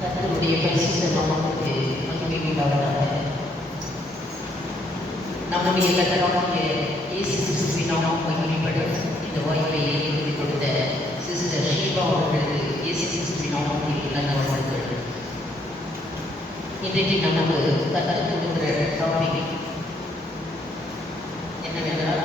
கர்த்தருடைய பரிசுத்த நாமத்துக்கு மகிமை உண்டாவதாக. நம்முடைய கர்த்தராகிய இயேசு கிறிஸ்துவின் நாமம் மகிமைப்பட இந்த வாய்ப்பை ஏற்படுத்தி கொடுத்த சிஸ்டர் ஷீபா அவர்களுக்கு இயேசு கிறிஸ்துவின் நாமத்தில் நல்ல வாழ்த்துக்கள். இன்றைக்கு நமக்கு கர்த்தர் கொடுக்கிற டாபிக் என்னவென்றால்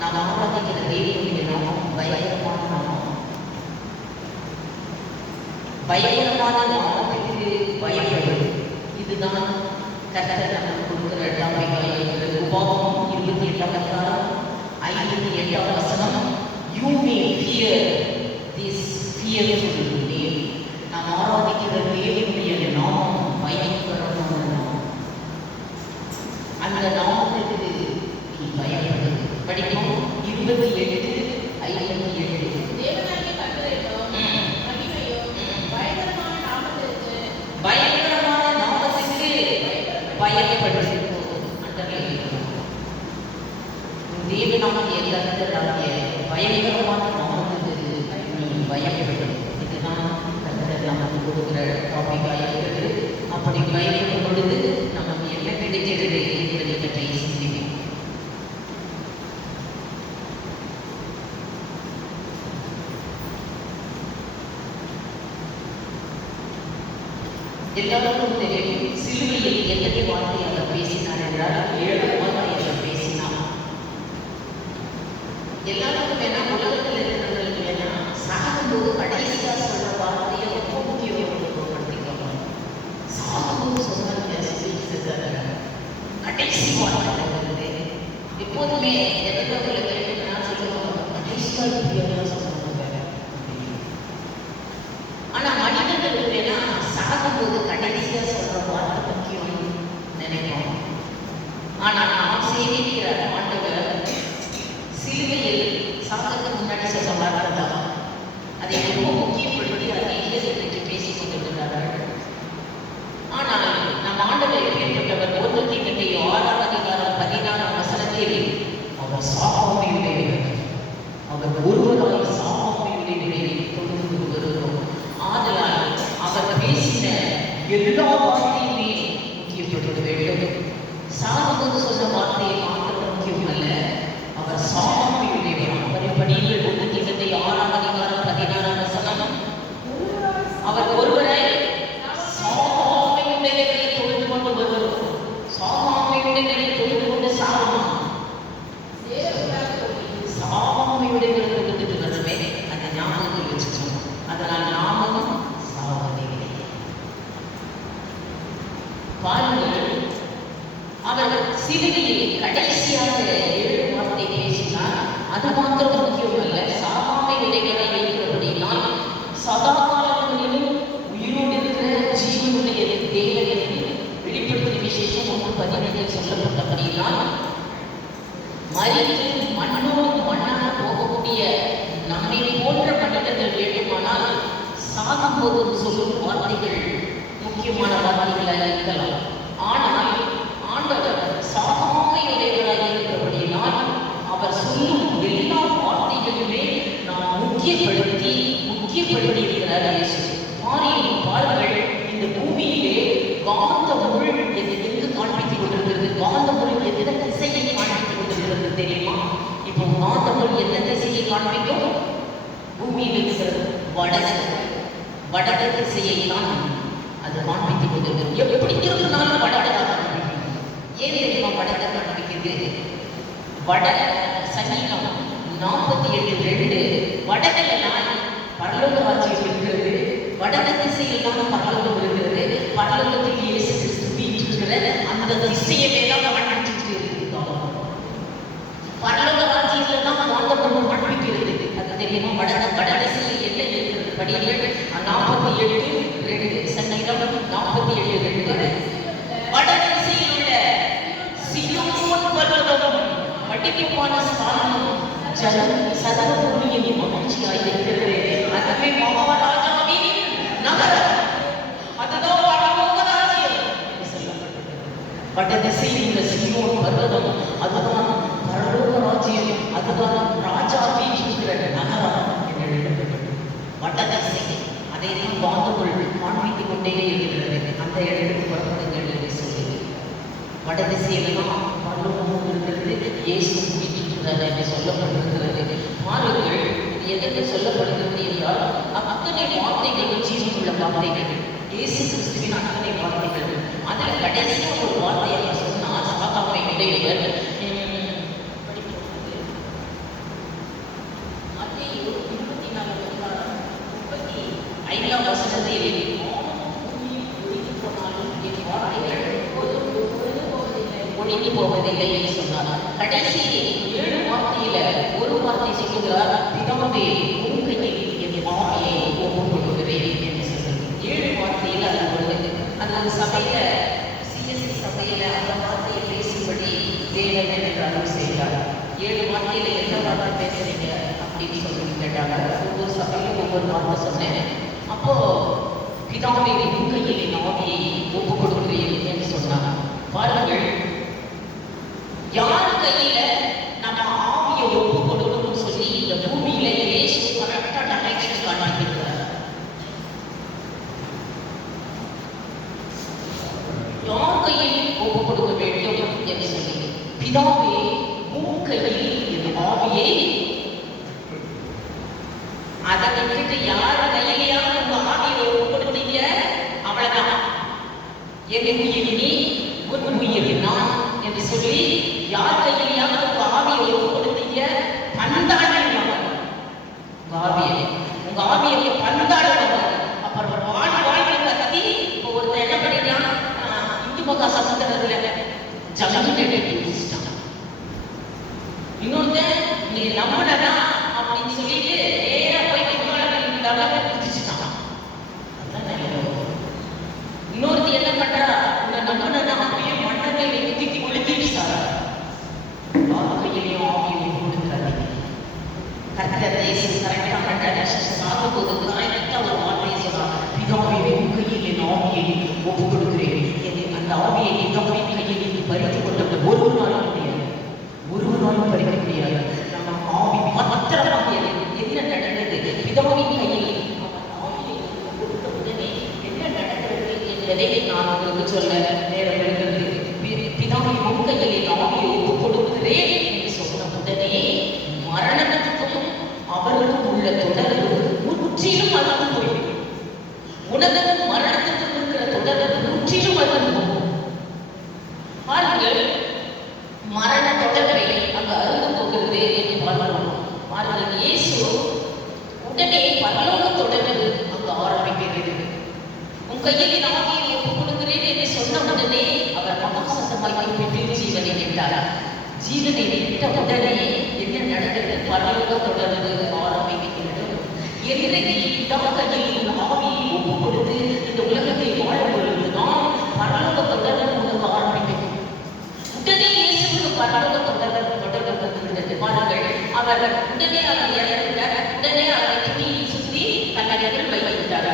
நாம் ஆராதிக்கிற தேவனுடைய நாமம் பயங்கரமான நாமம். பயங்கரமான நாமத்திற்கு பயப்படுவது, இதுதான் கர்த்தர் நமக்கு கொடுக்கிற டாபிக்காக இருக்கிறது. உபாகமம் 28:5-8 வசனம், you may fear this fearful name. நாம் ஆராதிக்கிற தேவனுடைய நாமம் பயங்கரமான நாமம். அந்த நாமத்திற்கு நீ பயப்படுவது. படிக்கும் 28:57. பயங்கரமான நாமத்துக்கு பயப்படுவது. தேவனாகிய கர்த்தராகிய பயங்கரமான நாமத்துக்கு நீ பயப்படுவது. இதுதான் கர்த்தர் நமக்கு கொடுக்கிற டாபிக்காக இருக்கிறது. அப்படி பயப்படும் பொழுது நமக்கு என்ன கிடைக்கிறது என்பதை பற்றி சிந்திப்போம். எல்லாருக்கும் தெரியும், சிலுவையில் எத்தனை வார்த்தை அவர் பேசினார் என்றால் 7 வார்த்தை அவர் பேசினார். எல்லாருக்கும் வேணா, உலகத்தில் இருக்கிறவர்களுக்கு வேணா, சாகும்போது கடைசியாக சொல்ற வார்த்தையை ரொம்ப முக்கியப்படுத்திக்கணும். சாகும்போது சொன்னாங்க கடைசி வார்த்தை வருது. எப்போதுமே எதிர்ப்புகளை நான் சொல்லுவாங்க கடைசியாக சொன்னாங்க. ஆனா மனிதர்களுக்கு வேணா சாகும்போது கடைசியா சொல்ற வார்த்தை முக்கியம் நினைப்போம். ஆனா நாம் சேவிக்கிற ஆண்டவர் சிலுவையில் சாகிறதுக்கு முன்னாடி சொல்ற வார்த்தை தான். அதை ரொம்ப முக்கியப்படுத்தி அதை இன்றைக்கு பேசிக் கொண்டிருக்கிறார்கள். ஆனால் நம் ஆண்டவர் எப்படிப்பட்டவர்? 1 தீமோத்தேயு 6:16 அவர் சாகாமையுடையவர், அவர் ஒருவரால் சாகாமையுடையவரை கொண்டு வருகிறோம். ஆதலால் அவர் பேசின எல்லா வார்த்தையுமே முக்கியப்படுத்த வேண்டும். சாகும்போது சொன்ன வார்த்தையை மாற்ற முக்கியம் அல்ல, அவர் சாகாமையுடையவர். அவரை படியில் 1 தீமோத்தேயு 6:16 அவர் ஒருவரை சாகாமையுடையவரை தொழுது கொண்டு வருகிறோம். சாகாமையுடையவரை தொழுது கொண்டு சாகணும். சாகாமையுடையவரை தொழுது வரவே அந்த ஞாபகத்தில் வச்சுக்கணும். அதனால் நாமும் சாவதில்லை. பாருங்கள், அவர் சிலுவையில் கடைசியாக 7 வார்த்தை பேசினார். அது மாத்திரம் முக்கியம் அல்ல, சாகாமை உடையவராக இருக்கிறபடினால் சதா காலங்களிலும் உயிரோடு இருக்கிற ஜீவனுடைய தேவனுக்கு வெளிப்படுத்தின விசேஷம் 1:15 சொல்லப்பட்டபடினால் மறித்து மண்ணோடு மண்ணாக போகக்கூடிய நம்மை போன்ற மனிதர்கள் வேண்டுமானால் சாகும்போது சொல்லும் வார்த்தைகள் முக்கியமான வார்த்தைகளாக இருக்கலாம். ஆனால் ஆண்டவர் சாகாமையுடையவராக இருக்கிறபடியினால் அவர் சொல்லும் எல்லா வார்த்தைகளுமே நாம் முக்கியப்படுத்தி இருக்கிறார் இயேசு. பாருங்கள், இந்த பூமியிலே காந்த முள் எங்கு காண்பித்துக் கொண்டிருக்கிறது? காந்த முள் எந்த திசையை காண்பித்துக் கொண்டிருக்கிறது தெரியுமா? இப்போ காந்த முள் எந்த திசையை காண்பிக்கும்? பூமியில் இருக்கிறது வடக்கு திசையை தான் அது காண்பித்துக் கொண்டிருக்கிறது. எப்படி இருந்தாலும் வடக்கு காண்பிக்கும். ஏன் தெரியுமா வடக்கு காண்பிக்கிறது? வட சங்கீதம் 47:2 வடக்கில் நான் பரலோக ராஜ்யம் இருக்கிறது, வடக்கு திசையில் தான் பரலோகம் இருக்கிறது, பரலோகத்தில் இயேசு கிறிஸ்து வீற்றிருக்கிற அந்த திசையவே தான் காண்பிச்சுட்டு இருக்கிறோம். பரலோக ராஜ்யத்தில் தான் காந்தபுரம் காண்பிக்கிறது. அது தெரியுமா? வட திசையில் என்ன இருக்கிறது? படிகள் 47:2 சங்கீதம் 47:2 வட திசையில் உள்ள சீயோன் பர்வதம் படிப்புமான ஸ்தானமும் சதா பூமியின் மகிழ்ச்சியாக இருக்கிறது. அதுவே மகாராஜாவின் நகரம், அதுதான் பரலோக ராஜ்யம் சொல்லப்பட்டது. வடதிசையில் உள்ள சீயோன் பர்வதம், அதுதான் பரலோக ராஜ்யம், அதுதான் ராஜா வீற்றிருக்கிற நகரம் என்று எழுதப்பட்டது. வடதிசை அதை தான் வாங்குகள் காண்பித்துக் கொண்டே இருக்கிறது. அந்த இடத்துக்கு புறப்படுங்கள் என்று சொல்லி வடதிசையிலாம் பரலோகம் இருக்கிறது, இயேசு வீற்றிருக்கிறார் என்று சொல்லப்பட்டிருக்கிறது. பாருங்கள், இது எதற்கு சொல்லப்படுகிறது என்றால் அத்தனை வார்த்தைகள் ஜீவனுள்ள வார்த்தைகள், இயேசு கிறிஸ்துவின் அத்தனை வார்த்தைகள். அதில் கடைசியாக ஒரு வார்த்தையை சொன்னார் சாகாமை உடையவர். மத்தேயு 24:35 வசனத்தில் ஒடுங்கி போவதில்லை என்று சொன்னார். கடைசி 7 வார்த்தையில ஒரு வார்த்தை சொல்லுகிறார், பிதாவே உன் கையில் என் ஆவியை ஒப்புக் கொடுக்கிறேன் என்று சொல்லுங்கள். 7 வார்த்தையில் அது வருது. அது ஒரு சபையில, சிஎஸ்சி சபையில அந்த வார்த்தையை பேசும்படி தேவன் என்று அருள் செய்கிறார். 7 வார்த்தையில எந்த வார்த்தை பேசுறீங்க அப்படின்னு சொல்லி கேட்டாங்க. ஒவ்வொரு சபையிலும் ஒவ்வொரு வார்த்தை சொன்னேன். அப்போ பிதாவே உன் கையில் என் ஆவியை ஒப்புக் கொடுக்கிறேன் என்று சொன்னாங்க. பாருங்கள், யார் கையில நம்ம ஆவியை ஒப்பு கொடுக்கணும்னு சொல்லி இந்த பூமியில இயேசு கரெக்டா டைரக்ஷன் காண்பிக்கிறார். யார் கையில் ஒப்பு கொடுக்க வேண்டும் என்று சொல்லி, பிதாவே உன் கையில் என் ஆவியை, அதை விட்டுட்டு யார் கையிலேயாவது உங்க ஆவியை ஒப்பு கொடுத்தீங்க அவ்வளவுதான். என் உயிர் நீ, உன் உயிர் நான் என்று சொல்லி யார் கையிலேயாவது உங்க ஆவியை ஒப்பு கொடுத்தீங்க பந்தாடுவாங்க. உங்க ஆவியை பந்தாடுவாங்க. அப்புறம் வாழ்க்கை கத்தி இப்போ ஒருத்தர் என்ன பண்ணிட்டான், இந்து பக்கா சமுத்திரத்துல ஜலஞ்சிட்டான். இன்னொருத்தன் நீ நம்பலனா அப்படின்னு சொல்லிட்டு நேரா போய் குதிச்சுட்டான். இன்னொருத்தி என்ன பண்றா, உன்னை நம்பலனா அப்படியே மண்ணை திட்டி கொளுத்திட்டு சாரா. கையிலையும் ஆவியையும் கொடுக்கிறாரு. கர்த்தர் தேசம் கரெக்டாக டைரக்ஷன் சாகும்போது கரெக்டாக ஒரு வார்த்தையை சொல்றாங்க, பிதாவே உன் கையில் என் ஆவியை ஒப்புக் கொடுக்கிறேன். அந்த ஆவியை பிதாவின் கையில் நீ பறித்துக் கொண்டது ஒருவராலும் முடியாது, ஒருவராலும் பறிக்க முடியாது. நம்ம ஆவி மாத்திரமாக என்ன நடந்தது, பிதாவின் கையில் ஆவியை கொடுத்த உடனே என்ன நடக்கிறது என்பதை நான் உங்களுக்கு சொல்ல நேரம் இருக்கிறது. பிதாவை உன் கையில் என் ஆவியை ஒப்புக் கொடுக்கிறேன் என்று சொன்ன உடனே மரணத்துக்கும் அவருக்கும் உள்ள தொடர்பு முற்றிலும் மறந்து போய்விடும். உனக்கும் மரணத்துக்கும் இருக்கிற தொடர்பு முற்றிலும் மறந்து போகும். பாருங்கள், மரண தொடர்பை அங்கு அறுந்து போகிறது என்று பார்க்கிறோம். பாருங்கள், இயேசு உடனே பரலோக தொடர்பு அங்கு ஆரம்பிக்கிறது. உன் கையில் என் ஆவியை ஒப்புக் கொடுக்கிறேன் என்று சொன்ன உடனே அவர் மகாசத்தமாய் பெற்று ஜீவனை விட்டார். ஜீவனை விட்ட உடனே என்ன நடக்கிறது, பரலோக தொடர்பு ஆரம்பிக்கிறது. என்றைக்கு கையில் ஆவியை ஒப்புக் கொடுத்து இந்த உலகத்தை வாழும் பொழுதுதான் பரலோக தொடர்பு உங்களுக்கு ஆரம்பிக்கும். உடனே இயேசுக்கு பரலோக தொடர்பு வந்துவிட்டது. பாருங்கள், அவர் உடனே அவர் இறந்தார். உடனே அவரை சுற்றி கல்லறைகள் வைத்தார்.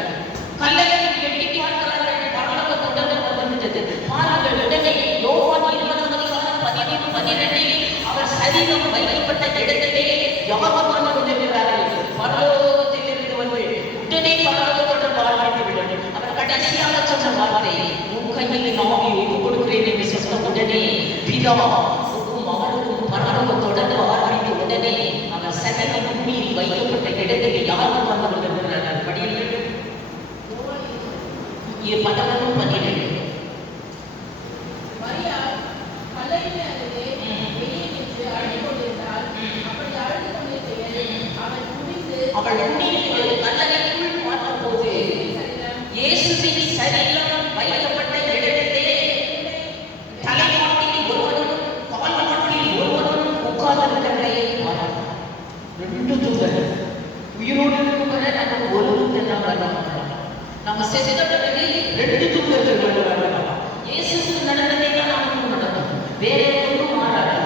கல்லறைகள் எட்டி பார்க்கிறார்கள், பரலோக தொடர்பு வந்துவிட்டது. பாருங்கள், உடனே யோவான் 20:13 அவர் சரீரம் வைக்கப்பட்ட இடத்திலே யாவரும் கொண்டிருக்கிறார்கள். பரலோகத்திலிருந்து வந்து உடனே பரலோக தொடர்பு ஆரம்பித்துவிட்டது. அவர் கடைசியாக சொன்ன வார்த்தை, உன் கையில் என் ஆவியை ஒப்புக் கொடுக்கிறேன் என்று சொன்ன உடனே பிதாவுக்கும் அவருக்கும் பரலோக தொடர்பு ஆரம்பித்த உடனே அவர் சரீரம் பூமியில் வைக்கப்பட்ட இடத்திலே யாரும் வந்து கொண்டிருக்கிறார்கள். படியில் 11:12 அவள் கல்லறைக்குள் பார்த்தபோது இயேசுவின் சரீரம் வைக்கப்பட்ட இடத்திலே தலைமாட்டில் ஒருவனும் கால்மாட்டில் ஒருவனும் உட்கார்ந்திருக்கிறதை பார்த்தார். 2 தூதர்கள் உயிரோடு இருக்கும் வரை நம்ம ஒரு தூதர் தான் வரலாம். நம்ம செத்த பிறகு 2 தூதர்கள் வரலாம். இயேசுக்கு நடந்ததே தான் நமக்கு நடக்கும், வேற ஒன்றும் மாறாது.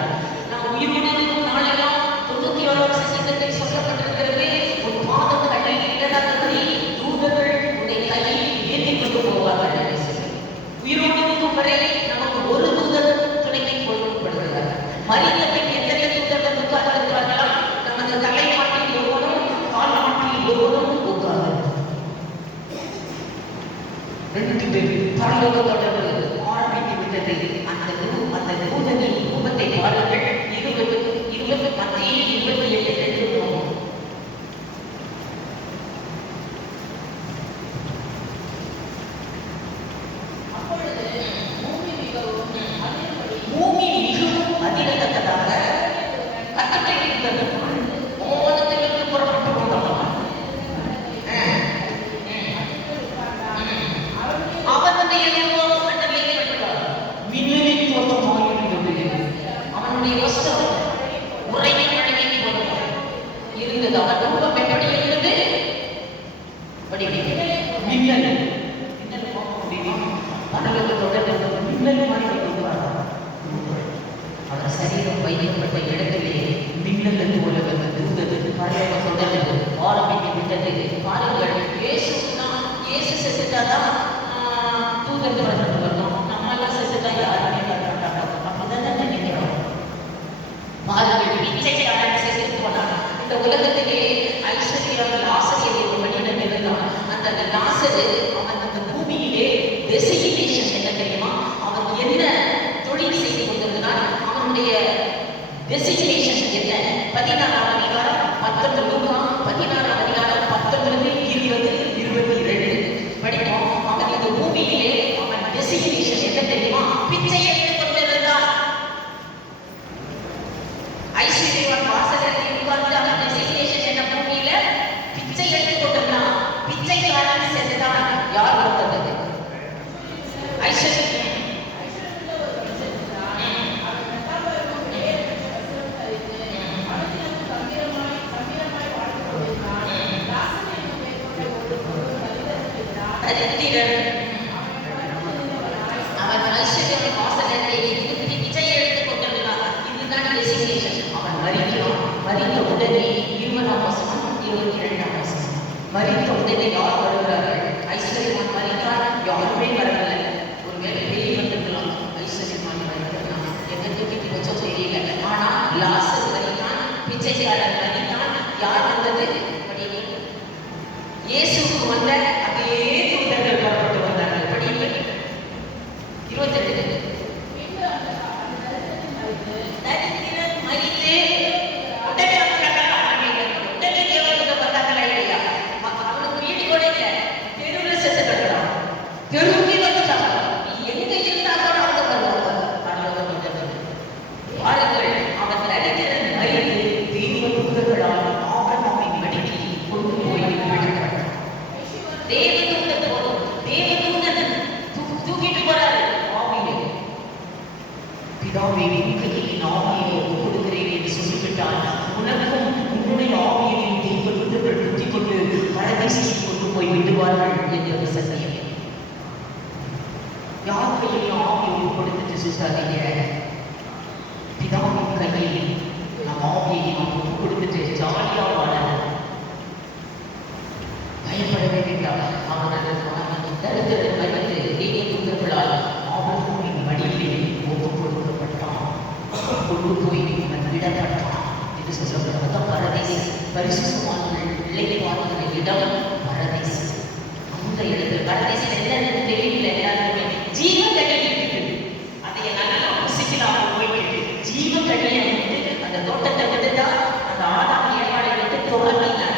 நாம் உயிரோடு இருக்கும் நாளெல்லாம் 91 சங்கத்தில் சொல்லப்பட்டிருக்கிறது, உன் பாதம் கல்லில் இடராதபடி தூதர்கள் உன்னை கையில் ஏற்றி கொண்டு போவார்கள். உயிரோடு இருக்கும் வரை நமக்கு ஒரு தூதர் இருந்தது. மோனத்திலிருந்து புறப்பட்டு வந்தான். அவனுடைய ரூபம் கண்டறியப்பட்டார். மின்னலின் தோற்றமாக இருந்தது. அவனுடைய வஸ்திரம் உறைந்த மழையின் போல இருந்தது. அவன் ரூபம் எப்படி இருந்தது? மின்னல் பார்க்க முடியுமா? பரலோகத்தோட மின்னல் மாதிரி அவர் சரீரம் வைக்கப்பட்ட இடத்திலே மின்னல் போல இருந்தது. பரலோகத்தோட ஆரம்பித்து விட்டது. பாருங்கள், இயேசு செத்துட்டாதான் தூதன் புறப்பட்டு வரணும். நம்மெல்லாம் செத்துட்டா யாருமே வரமாட்டாங்க. அப்படிதான் நினைக்கிறோம். பாருங்கள், பிச்சைக்காரன் செத்து போனான். இந்த உலகத்திலே ஐஸ்வர்யாவில் ஆசிரியர் ஒரு மனிதன் இருந்தான். அந்த லாசரு அவன் அந்த பூமியிலே டெசிக்னேஷன் என்ன தெரியுமா? அவன் என்ன தொழில் செய்து கொண்டிருந்தான்? அவனுடைய டெசிக்னேஷன் என்ன? 16ஆம் அதிகாரம் 19 16ஆம் அதிகாரம் 19, 20, 22 படிப்போம். அவன் இந்த பூமியிலே அவன் டெசிக்னேஷன் என்ன தெரியுமா? பிச்சை எடுத்துக் கொண்டிருந்தான். ஐஸ்வர்யவான் வாசகத்தில் உட்கார்ந்து அவன் டெசிக்னேஷன் என்ன? பூமியில பிச்சை எடுத்துக் கொண்டிருந்தான். பிச்சைக்காரன் சென்றுதான். யார் வந்தது? ஐஸ்வர்யம். அவன் ஐஸ்வர்யம் வாசகத்தை பிச்சை எடுத்துக் கொண்டிருந்தான். இதுதான் டெசிக்னேஷன். அவன் மரிக்கிறான். மரித்த உடனே 20ஆம் வசனம் 22ஆம் வசனம். மரித்த உடனே யார் வருகிறார்கள்? ஐஸ்வர்யமான் மரித்தார். யாருமே வரவில்லை. ஒருவேளை வெளியே வந்திருக்கலாம். ஐஸ்வர்யமான் மரித்தான். எங்க தூக்கிட்டு வச்சோ தெரியல. ஆனா லாசர் மரித்தான். பிச்சைக்காரன் மரித்தான். யார் வந்தது? இயேசுவுக்கு வந்த அதே தூதர்கள் புறப்பட்டு வந்தார்கள். 22 தரித்திரன் மரித்து உடனே உடனே தேவனுக்கு வந்தாங்களா இல்லையா? அவனுக்கு வீடு கூட இல்லை. தெருவில் செத்து கிடக்கிறான். தெருவுக்கு வந்துட்டாங்க. எங்க இருந்தா கூட அவங்க வருவாங்க. பாருங்கள், அவன் தரித்திரன் மரித்து தெய்வ தூதர்களால் ஆபிரகாமின் மடிக்கு கொண்டு போய் விடுகிறார். தேவதூதன் தூக்கிட்டு போறாரு. ஆவியை பிதாவே என் கையில் ஆவியை கொடுக்கிறேன் என்று சொல்லிவிட்டால் உனக்கும் உன்னுடைய ஆவியையும் தெய்வ தூதர்கள் புத்தி கொண்டு பரதேசிக்கு கொண்டு போய் விடுவார்கள் என்பது சத்தியம். யார் கையிலையும் ஆவியை கொடுத்துட்டு சுசாதீங்க. பிதாவின் கையில் நம் ஆவியை நாம் கொடுத்துட்டு ஜாலியா வாழணும். பயப்படவே வேண்டாம். அவனது தரித்திரன் மறித்து தெய்வ தூதர்களால் ஆபிரகாமின் மடியிலே ஒப்புக் கொடுக்கப்பட்டான். கொண்டு போய் அவன் விடப்பட்டான் என்று சொல்லப்படுவது பரதேசி. பரிசுத்தவான்கள் இளைப்பாறுகிற இடம் பரதேசி. அந்த இடத்தில் பரதேசில் என்ன தெரியல. எல்லாருமே ஜீவன் கட்டி இருக்குது. அதை நல்லா ருசிக்கலாம். போயிட்டு ஜீவன் கட்டியை வந்து அந்த தோட்டத்தை விட்டுட்டா அந்த ஆதாம் ஏற்பாடை விட்டு தொடங்கினார்.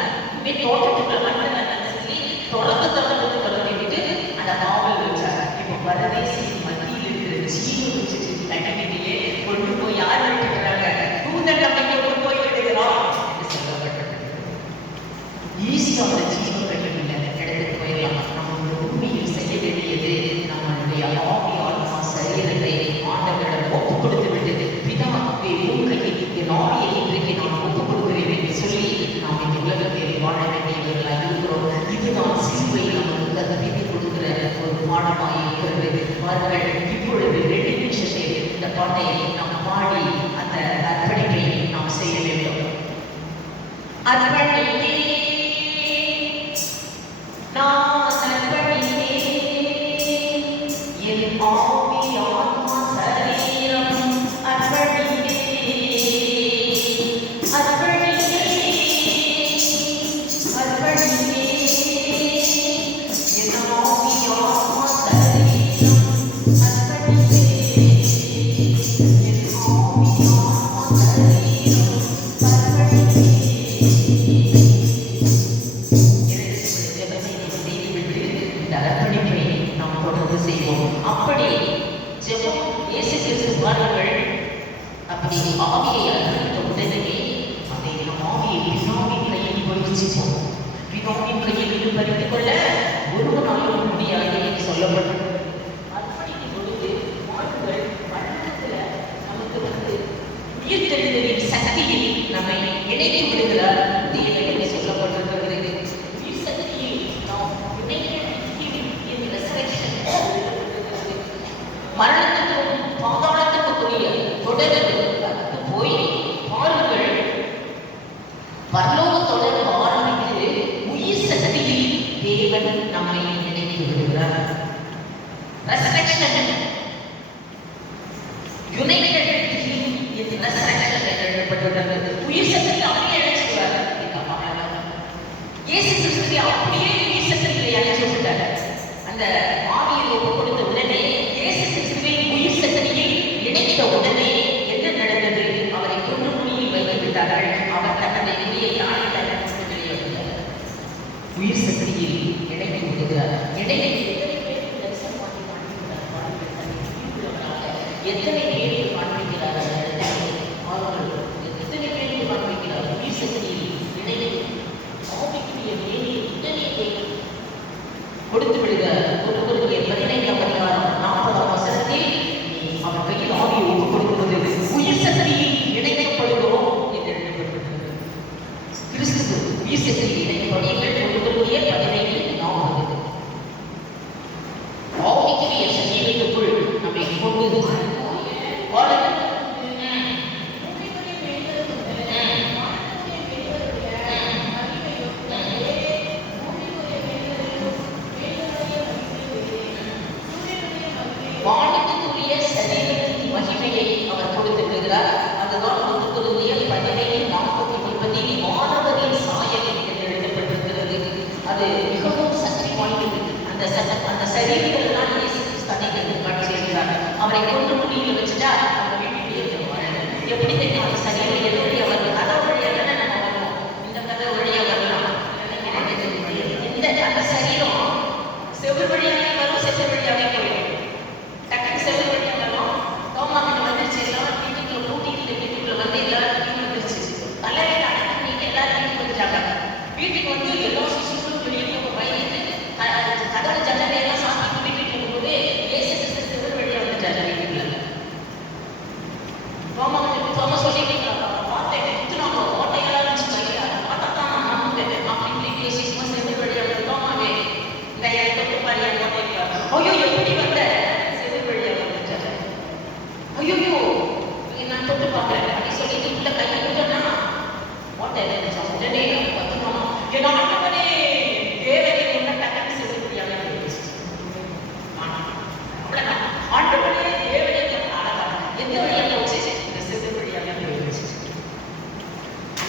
தோட்டத்துக்குள்ள வந்து தொடர்ந்து விட்டு அந்த காவல் வச்சார். இப்போ பரதேசி மத்தியில் இருக்கிற ஜீவ வச்சு தனிமையிலே கொண்டு போய் யார் விட்டுக்கிறாங்க? தூதன் நம்பிக்கை கொண்டு போய் விடுகிறோம் என்று சொல்லப்பட்டது. ஈஸியான ஜீவ கல்வியில் இடத்துக்கு போயிடலாம். நம்ம பூமியில் செய்ய வேண்டியது நம்மளுடைய ஆவி ஆத்மா சரீரத்தை ஆண்டவரிடம் ஒப்புக் கொடுத்து விட்டது. பிதாவே உன் கையில் என் ஆவியை இன்றைக்கு நான் ஒப்புக் கொடுக்கிறேன் என்று சொல்லி நாம் இந்த உலகத்தில் வாழ வேண்டியவர்களாக இருக்கிறோம். இதுதான் சிலுவை நமக்கு கற்பித்து கொடுக்கிற ஒரு பாடமாக இருக்கிறது. அவர்கள் இப்பொழுது 2 நிமிஷத்தில் இந்த பாட்டை நாம் பாடி அந்த அர்ப்பணிப்பை நாம் செய்ய வேண்டும். அர்ப்பணிப்பே நான் அர்ப்பணிப்பே என் ஆவி ஆத்மா சரீரம் அர்ப்பணிப்பே அர்ப்பணிப்பே அர்ப்பணிப்பே என் ஆவி ஆத்மா சரீரம் அர்ப்பணிப்பே என் ஆவி ஆத்மா சரீரம் அர்ப்பணிப்பே. அர்ப்பணிப்பை நாம் தொடர்ந்து செய்வோம். அப்படி ஜெபம் இயேசு கிறிஸ்து பாருங்கள், அப்படி ஆவியை அர்ப்பணித்த உடனே யோசிப்போம். பிதாவின் கையிலிருந்து பறித்துக் கொள்ள ஒருவனாலும் முடியாது என்று சொல்லப்பட்டது. அர்ப்பணிக்கும் பொழுது மாறுகள் மரணத்துல நமக்கு உயிர்த்தெழுதலின் சக்தியை நம்மை இணைத்து விடுகிறார் தேவன் என்று சொல்லப்பட்டிருக்கிறது. உயிர் சக்தியை நாம் மரணத்துக்கும் பாதாளத்துக்குரிய தொடர்பு போய் பாருங்கள், பரலோக தொடர்பு ஆரம்பித்து உயிர் சக்தியில் தேவன் நம்மை நினைத்து விடுகிறார். ரெசரக்ஷன் யுனைடெட் இன் ரெசரக்ஷன் என்று எழுதப்பட்டுள்ளது. உயிர் சக்தியை அப்படியே அழைச்சிடுவார். இயேசு கிறிஸ்துவை அப்படியே உயிர் சக்தியை அழைச்சு விட்டார். அந்த ஆவியை ஒப்பு கொடுத்த உடனே இயேசு கிறிஸ்துவை உயிர் சக்தியை இணைத்த உடனே என்ன நடந்தது? அவரை கொண்டு குழியில் வைத்து விட்டார்கள். அவர் தன்னுடைய குழியை நாளை உயிர் சக்தியில் இணைத்து விடுகிறார். இடையே எத்தனை பேருக்கு காண்பிக்கிறார்கள்? எத்தனை பேருக்கு காண்பிக்கிறார்? உயிர் சக்தியில் இணைத்து ஆவிக்குரிய வேலையை உடனே கொடுத்து விடுகிறார். ஒரு 15ஆம் அதிகாரம் 40ஆம் வசனத்தில் அவர் கையில் ஆவியை ஒப்புக் கொடுக்கிறது. உயிர் சக்தியில் இணைக்கப்படுகிறோம் என்று எழுதப்பட்டிருக்கிறது. கிறிஸ்து உயிர் சக்தியில் இணைக்கப்படுகிறது. 15:4 ஆவிக்குரிய சரீரத்துக்குள் நம்மை கொண்டு வானத்துக்குரிய சரீரத்தின் மகிமையை அவர் கொடுத்து விடுகிறார். அதுதான் 15:40 மாணவரின் சாயல் என்று எழுதப்பட்டிருக்கிறது. அது மிகவும் சக்தி வாய்ந்தது. அந்த சரீரத்தில் தான் இயேசு கிறிஸ்து காட்சி செய்கிறார். அவரை கொண்டு முடியில் வச்சுட்டா அவர் வீட்டிலேயே எப்படி தெரியும்? அந்த சரீரம் எப்படி அவர் கதை வழியாக தானே நம்ம வரணும். இந்த கதை வழியாக வரலாம். அந்த சரீரம் செவ்வறு வழியாவே வரும், செவ்வறு வழியாவே போயிடும். டக்குனு செவ்வறு வழியாக வரும். தோமாவின் வந்துருச்சு, எல்லாம் வீட்டுக்குள்ள பூட்டிட்டு வீட்டுக்குள்ள வந்து எல்லாரும் வந்துருச்சு. தலையில அடக்கிட்டு எல்லாரும் வீட்டுக்கு வந்துட்டாங்க. வீட்டுக்கு வந்து எல்லா சிசுக்களும் வெளியே பயந்து கதவு ஜன்னலையெல்லாம் சாப்பிட்டு வீட்டுக்கு இருக்கும்போது இயேசு கிறிஸ்து செவ்வறு வழியாக வந்துட்டாரு வீட்டுக்குள்ள. தோமா சொல்லிட்டீங்க வார்த்தை குத்துனாங்க, ஓட்டையெல்லாம் வச்சு வைக்கிறாங்க. ஓட்டைத்தான் நான் நம்புவேன் அப்படின்னு யோசிக்குமா செவ்வறு வழியாக தோமாவே இந்த தொட்டு பாரியா ஓட்டையிருக்காங்க. ஐயோ எப்படி வந்த? செவ்வறு வழியாக வந்துட்டாரு. ஐயோ நான் தொட்டு பார்க்குறேன் அப்படி சொல்லிட்டு உள்ள கையை விட்டோன்னா ஓட்டை இருந்துச்சா. உடனே கத்துனோம், ஏன்னா ஆண்டவரே தேவனை உள்ள டக்குன்னு செவ்வறு வழியாக போயிடுச்சு. அவ்வளோதான், ஆண்டவரே தேவனை எந்த வழியாக போச்சு? இந்த செவ்வறு வழியாக போயிடுச்சு.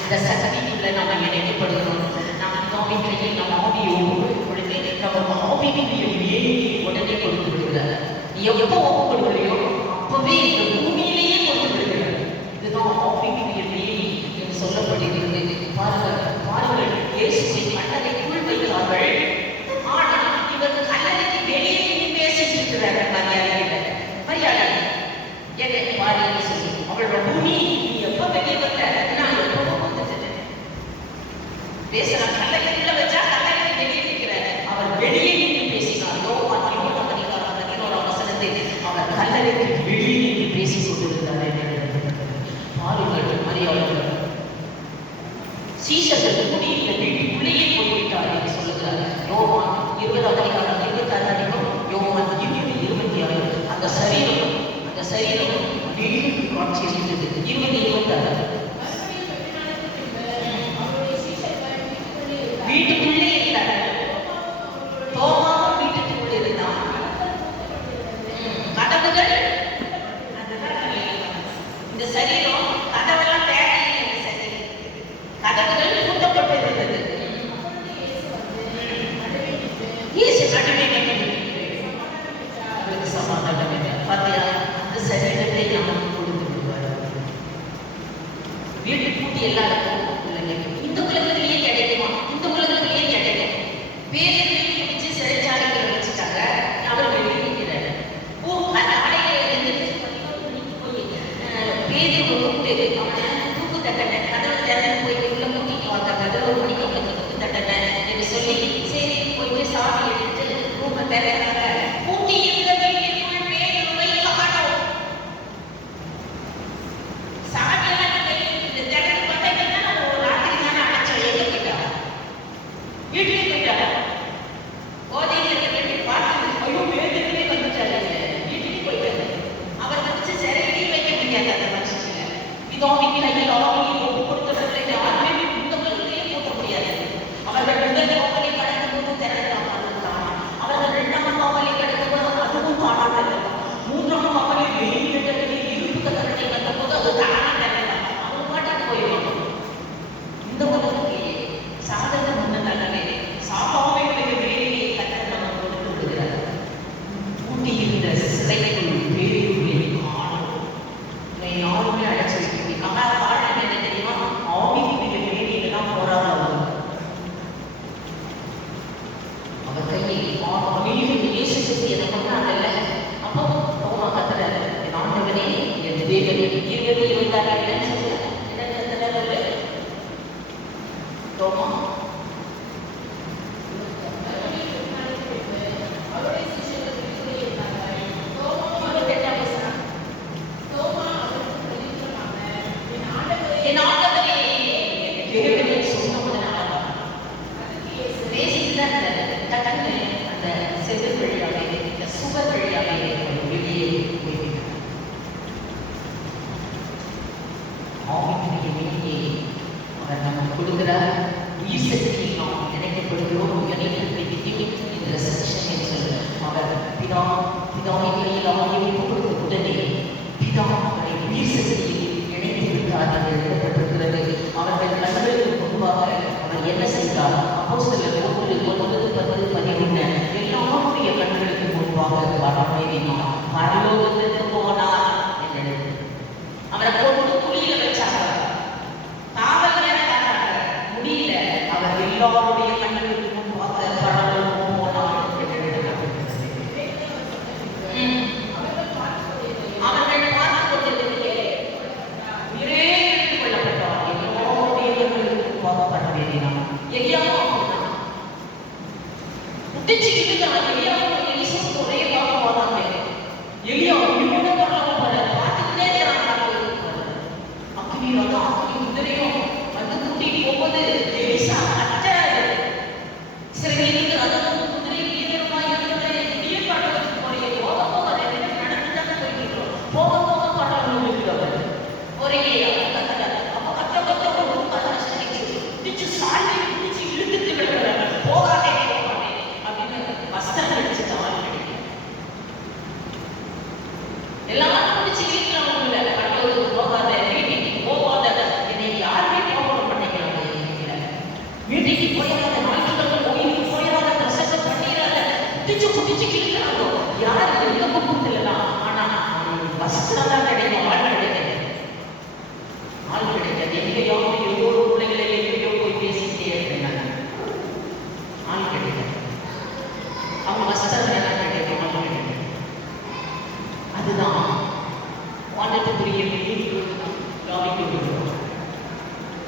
அந்த சக்திக்குள்ள நம்ம இணைக்கப்படுகிறோம். நம்ம ஆவின் கையில் நம்ம ஆவியை கொடுத்து நம்ம ஆவிக்குரிய வேலையை உடனே கொடுத்து விடுகிறார். எப்போ ஒப்பு கொடுக்குறியோ அப்பவே இந்த பூமியிலேயே கொடுத்து விடுகிறார். இதுதான் ஆவிக்குரிய வேலை என்று சொல்லப்படுகிறது. பாருங்கள், இயேசுவை கல்லறைக்குள் வைத்தார்கள். ஆனால் இவர்கள் கல்லறைக்கு வெளியே பேசிட்டு இருக்கிறார்கள். மரியாதை என்னை பாருங்க சொல்லி அவளோட பூமி நீ எப்ப வெளியே வந்த? நான் எப்போ வந்துட்டேன் பேசுறான். கல்லறைக்குள்ள வச்சா கல்லறைக்கு வெளியே இருக்கிறார். அவர் வெளியே நின்று பேசினார். யோவான் 11:11 வசனத்தில் அவர் கல்லறைக்கு வெளியே நின்று பேசிக் கொண்டிருந்தார். பாருங்கள், மரியாதை சீஷர்கள் கூடி இந்த வீட்டுக்குள்ளேயே போய்விட்டார் என்று சொல்லுகிறார். யோவான் 20:26 யோவான் 20:26 அந்த சரீரம் காட்சி இருந்தது. 20:26 வீட்டுக்குள்ளே இருந்தார். தோமாவும் வீட்டுக்குள்ளே இருந்தான். கதவுகள் இந்த சரீரம் கதவெல்லாம் தேவையில்லை. கதவுகள் பூட்டப்பட்டிருந்தது. இயேசு நடுவே சமாதானம் பார்த்தியா? அந்த சரீரத்தை நமக்கு கொடுத்து விடுவார். வீட்டு பூட்டி எல்லாருக்கும் இந்த உலகத்திலேயே கிடைக்குமா? இந்த உலகத்திலேயே பிதாவின் கையில் ஆவியை ஒப்புக் கொடுத்தவர்களை யாருமே இந்த உலகத்திலே போற்ற முடியாது. அவர்கள் முதல் காவலை கடக்கும் போது திறக்கலாம், அவர்கள் இரண்டாம் காவலை கடக்கும் போது அதுவும் காணாமல், மூன்றாம் காவலை வெயில் விட்டதிலே இருப்பு கதறனை வந்த போது அது தானா திறக்கலாம். அவங்க பாட்டுக்கு போயிடுவாங்க. இந்த உலகத்திலே சாதக மன்னனே சாபாவினுடைய வேலையை கத்தர் நமக்கு கொடுத்து விடுகிறார். ஊட்டியிருந்த சிறைக்குள் வேலையுடைய காணும் யாருமே அழைச்சி வைக்கிறீங்க. காரணம் என்ன தெரியுமா? ஆவிக்குரிய வேலையில தான் போராடுவாங்க. அவர் கையில் ஆவியும் இயேசு கிறிஸ்து எதை பண்ணாங்கல்ல, அப்போ போமா கத்தர என் ஆண்டவனே என் தேவனே 20-26 என்னன்னு சொல்ல என்ன கத்தல தோமா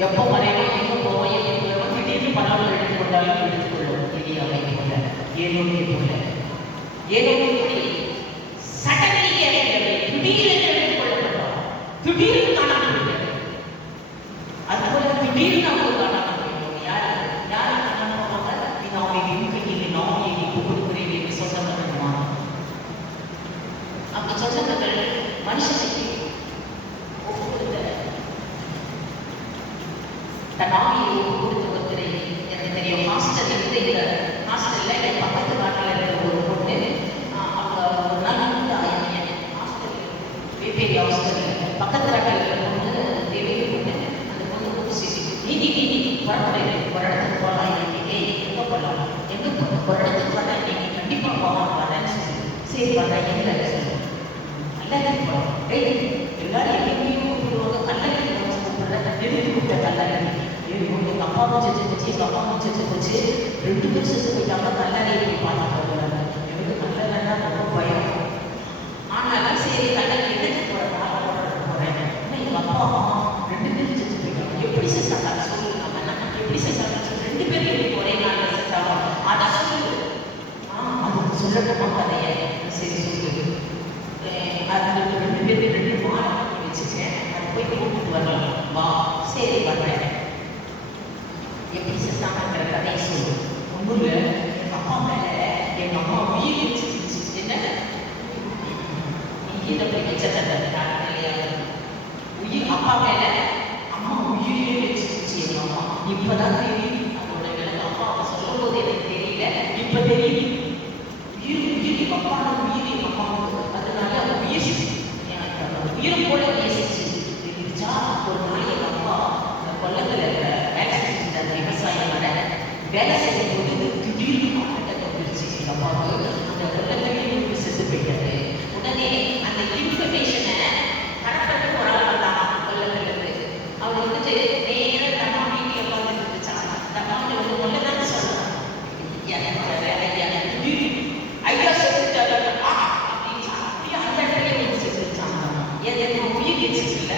எப்போ வரையோ எங்கே போவோம் எப்படி போவோம் திடீர்னு பணம் எடுத்துக்கொண்டாலும் எடுத்துக்கொள்ளும். எலியாவை போல ஏனோக்கை போல ஏனோக்கை சடனே திடீரென்று எடுத்துக்கொள்ளப்பட்டோம், திடீர்னு காணாமல் போயிட்டார். அதுபோல திடீர்னு அவங்க காணாமல் போயிட்டோம். யார் காணாமல் போவாங்க? நாவை கையில் நாவை கொடுக்கிறேன் என்று சொந்தமாக அப்படி சொந்தங்கள் மனுஷனுக்கு தன்னாமியை கொடுத்து கொடுக்கிறேன். எனக்கு தெரியும் ஹாஸ்டல் இருந்து இந்த ஹாஸ்டலில் என் பக்கத்து நாட்டில் இருக்கிற ஒரு பொண்ணு அவங்க ஒரு நாள் ஹாஸ்டல் வேப்பேரி ஹாஸ்டலில் பக்கத்து நாட்டில் இருக்கிற பொண்ணு தேவையை பொண்ணு அந்த பொண்ணு கூசி நீதி புறப்படையில ஒரு இடத்துக்கு போகலாம் இன்னைக்கு எங்கே போகலாம் எங்கே ஒரு இடத்துக்கு போகலாம் இன்னைக்கு கண்டிப்பாக போகலாம் வரேன்னு சொல்லி சரி வரேன் எங்கே சொல்லி கல்லறைக்கு போகலாம். எல்லாரும் எங்கேயும் கூப்பிடுவாங்க கல்லறைக்கு கூப்பிடுறேன் எழுதி கூப்பிட்ட கல்லறை எங்கள் அப்பாவும் செத்து போச்சு எங்கள் அப்பாவும் செத்து போச்சு 2 பேர் செத்து போயிட்டாங்க. கல்லறை போய் பார்த்துட்டு போகிறாங்க. எனக்கு கல்லறைன்னா ரொம்ப பயம். ஆனாலும் சரி கல்லறை எடுத்து போகிறேன். ஆனால் எங்கள் அப்பா அம்மா 2 பேரும் செத்து போயிட்டாங்க. எப்படி செத்தாங்க சொல்லுங்க, எப்படி செத்தாங்க 2 பேரும் எப்படி ஒரே நாளில் செத்தாங்க அதான் சொல்லு. அது சொல்லட்டுமா கதையை? சரி சொல்லு. அது 2 பேருக்கு 2 மாலை வச்சுக்கேன், அது போய் கூப்பிட்டு வரலாம் வா. சரி வரேன். எப்படி செத்தாங்கிற கதையை சொல்லு. ஒன்றும் எங்கள் அப்பா மேலே எங்கள் அம்மா உயிர் வச்சுருச்சு. என்ன நீ கீழே போய் வச்ச உயிர் அப்பா மேல அம்மா உயிரே வச்சிருச்சு. எங்க அம்மா இப்பதான் தெரியுது அதோட எனக்கு அப்பா சொல்லும் போது எனக்கு தெரியல, இப்ப தெரியுது. உயிர் உயிர் எங்க அப்பாவோட உயிர் எங்க அம்மாவுக்கு. அதனால உயிர் உயிர் போல நேசிச்சு இருந்துச்சா. ஒரு நாள் எங்க அப்பா கொல்லத்துல வேலை செஞ்சிருந்தார். விவசாயம் வேலை செய்யும் போது திடீர்னு ஆட்டத்தை வந்துருச்சு எங்க அப்பாவுக்கு. அந்த கொல்லத்திலேயே செத்து போயிட்டாரு. உடனே அந்த இன்ஃபர்மேஷனை கடற்பட்டு ஒரு ஆள் வந்தாங்க கொல்லத்துல இருந்து. அவர் வந்துட்டு நேர தம்மா வீட்டில் உட்காந்துட்டு இருந்துச்சான். தம்மாவில் வந்து கொல்லதான்னு சொல்றாங்க, ஐயா செத்துட்டாரு அப்படின்னு அப்படியே அந்த இடத்துல செத்துருச்சாங்க. ஏன்னா உயிர் வச்சுக்கல,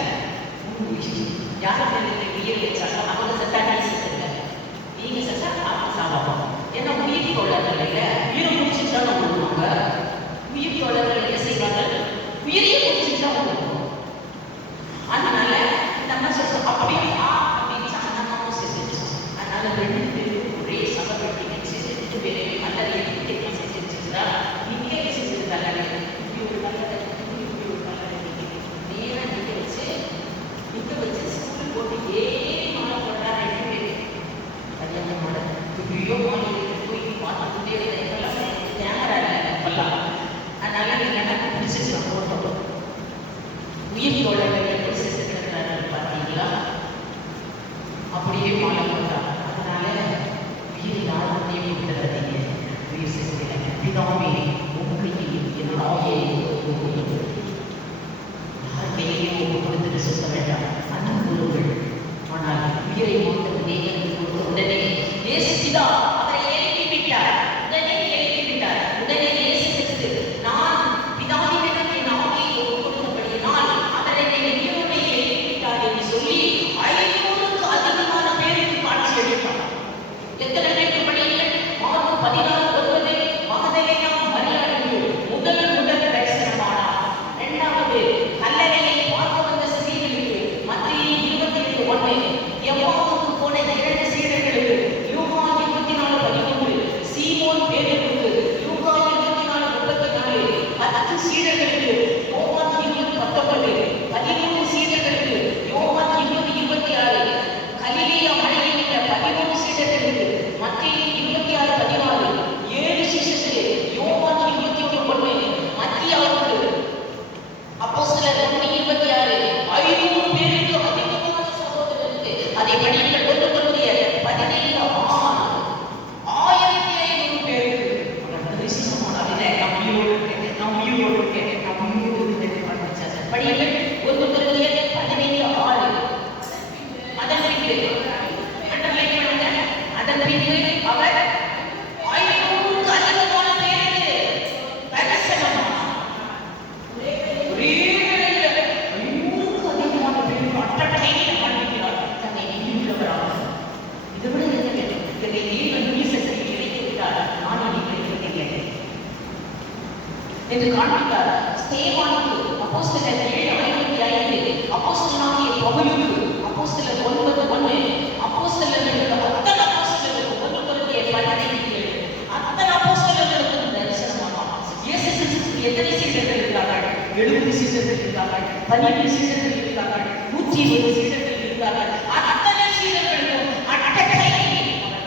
யாரும் உயிர் வச்சாங்க. அவங்க செத்தா நீ செத்துருக்க, நீங்க செத்தா அவங்க சாவாங்க. ஏன்னா உயிர் தோழர்கள் இல்லை, உயிரை முடிச்சுட்டு தான் விடுவாங்க. உயிர் தோழர்கள் என்ன செய்வாங்க, உயிரையே முடிச்சுட்டு தான் விடுவாங்க. அதனால நம்ம சொல்றோம் அப்படியா அப்படின்னு சாதாரணமாகவும் செஞ்சிருச்சோம். அதனால ரெண்டு பேரும் ஒரே சபைப்பட்டி வச்சு ரெண்டு பேரையும் கல்லறையை செஞ்சிருச்சுங்களா. இங்கே செஞ்சிருந்தாங்க இப்படி ஒரு கல்லறை, இப்படி ஒரு கல்லறை நேராக நிற்க வச்சு ஸ்கூல் போட்டு ஏறி மாலை போட்டா ரெண்டு பேர் கல்யாணம் மாலை இப்படியோ மாலை போய் பார்த்துக்கிட்டே இப்பெல்லாம் கேமரா இப்பெல்லாம். அதனால நீங்க எனக்கு பிடிச்சிருக்கோம் போட்டோ. உயிர் தோழர்கள் எப்படி செத்துக்கிறார்கள் பார்த்தீங்களா, அப்படியே மாலை போட்டா. அதனால உயிர் யாருமே கொடுத்துறாதீங்க, உயிர் செத்துக்கிறாங்க. பிதாவே உண்மையில் என் ஆவியை யாருக்கையும் கொடுத்துட்டு சொல்ல வேண்டாம், அன்பு கூறுங்கள். ஆனால் உயிரை கொடுத்தவனே உடனே இயேசு பிதா அவரை எழுப்பி விட்டார். உடனே எழுப்பி விட்டார். உடனே இயேசு கிறிஸ்து நான் பிதாவிடம் என் ஆவியை கொடுத்தபடியினால் அவர் என்னை உயிரோடு எழுப்பி விட்டார் என்று சொல்லி 500க்கு அதிகமான பேருக்கு காட்சி அளித்தார். எத்தனை பேருக்கு படியுங்கள்? மார்க் 16:9 மகதலேனா மரியாளுக்கு முதல் தரிசனமானார். இரண்டாவது கல்லறையை பார்க்க வந்த ஸ்திரீகளுக்கு மத்திய 28:1 எவ்வாவுக்கு போன 2 சீடர்களுக்கு லூகா 24:13 சீமோன் பேதுருக்கு லூகா 24:34 10 சீடர்களுக்கு யோவான் 20:19 13 சீடர்களுக்கு யோவான் 20:26 கலிலேயா மலையில் உள்ள 13 சீடர்களுக்கு மத்திய 26:16 7 சீஷர்களுக்கு யோவான் 21:1 மத்தியாவுக்கு அப்போஸ்தலர் 1:26 500 பேருக்கு அதிகமான சகோதரருக்கு அதை படியுங்கள். 1 கொரிந்தியர் 15:6 1500 பேருக்கு படியுங்கள். 1 கொரிந்தியர் 15:6 அதன் பின்பு அண்டர்லைன் பண்ணுங்க. அதன் பின்பு அவர் 500க்கு அதிகமான பேருக்கு தரிசனமானார். என்று காண்பித்தார். ஸ்தேவானுக்கு அப்போஸ்தலர் 7:55 அப்போஸ்தலனாகிய பவுலுக்கு அப்போஸ்தலர் 9:1 அப்போஸ்தலர்களுக்கு அத்தனை அப்போஸ்தலர்களுக்கு 1 கொரிந்தியர் 15:7 அத்தனை அப்போஸ்தலர்களுக்கு தரிசனமானார். இயேசு கிறிஸ்துவுக்கு எத்தனை சீடர்கள் இருக்கிறார்கள்? 70 சீடர்கள் இருக்கிறார்கள், 12 சீடர்கள் இருக்கிறார்கள், 120 சீடர்கள் இருக்கிறார்கள். அத்தனை சீடர்களுக்கும் அட்டை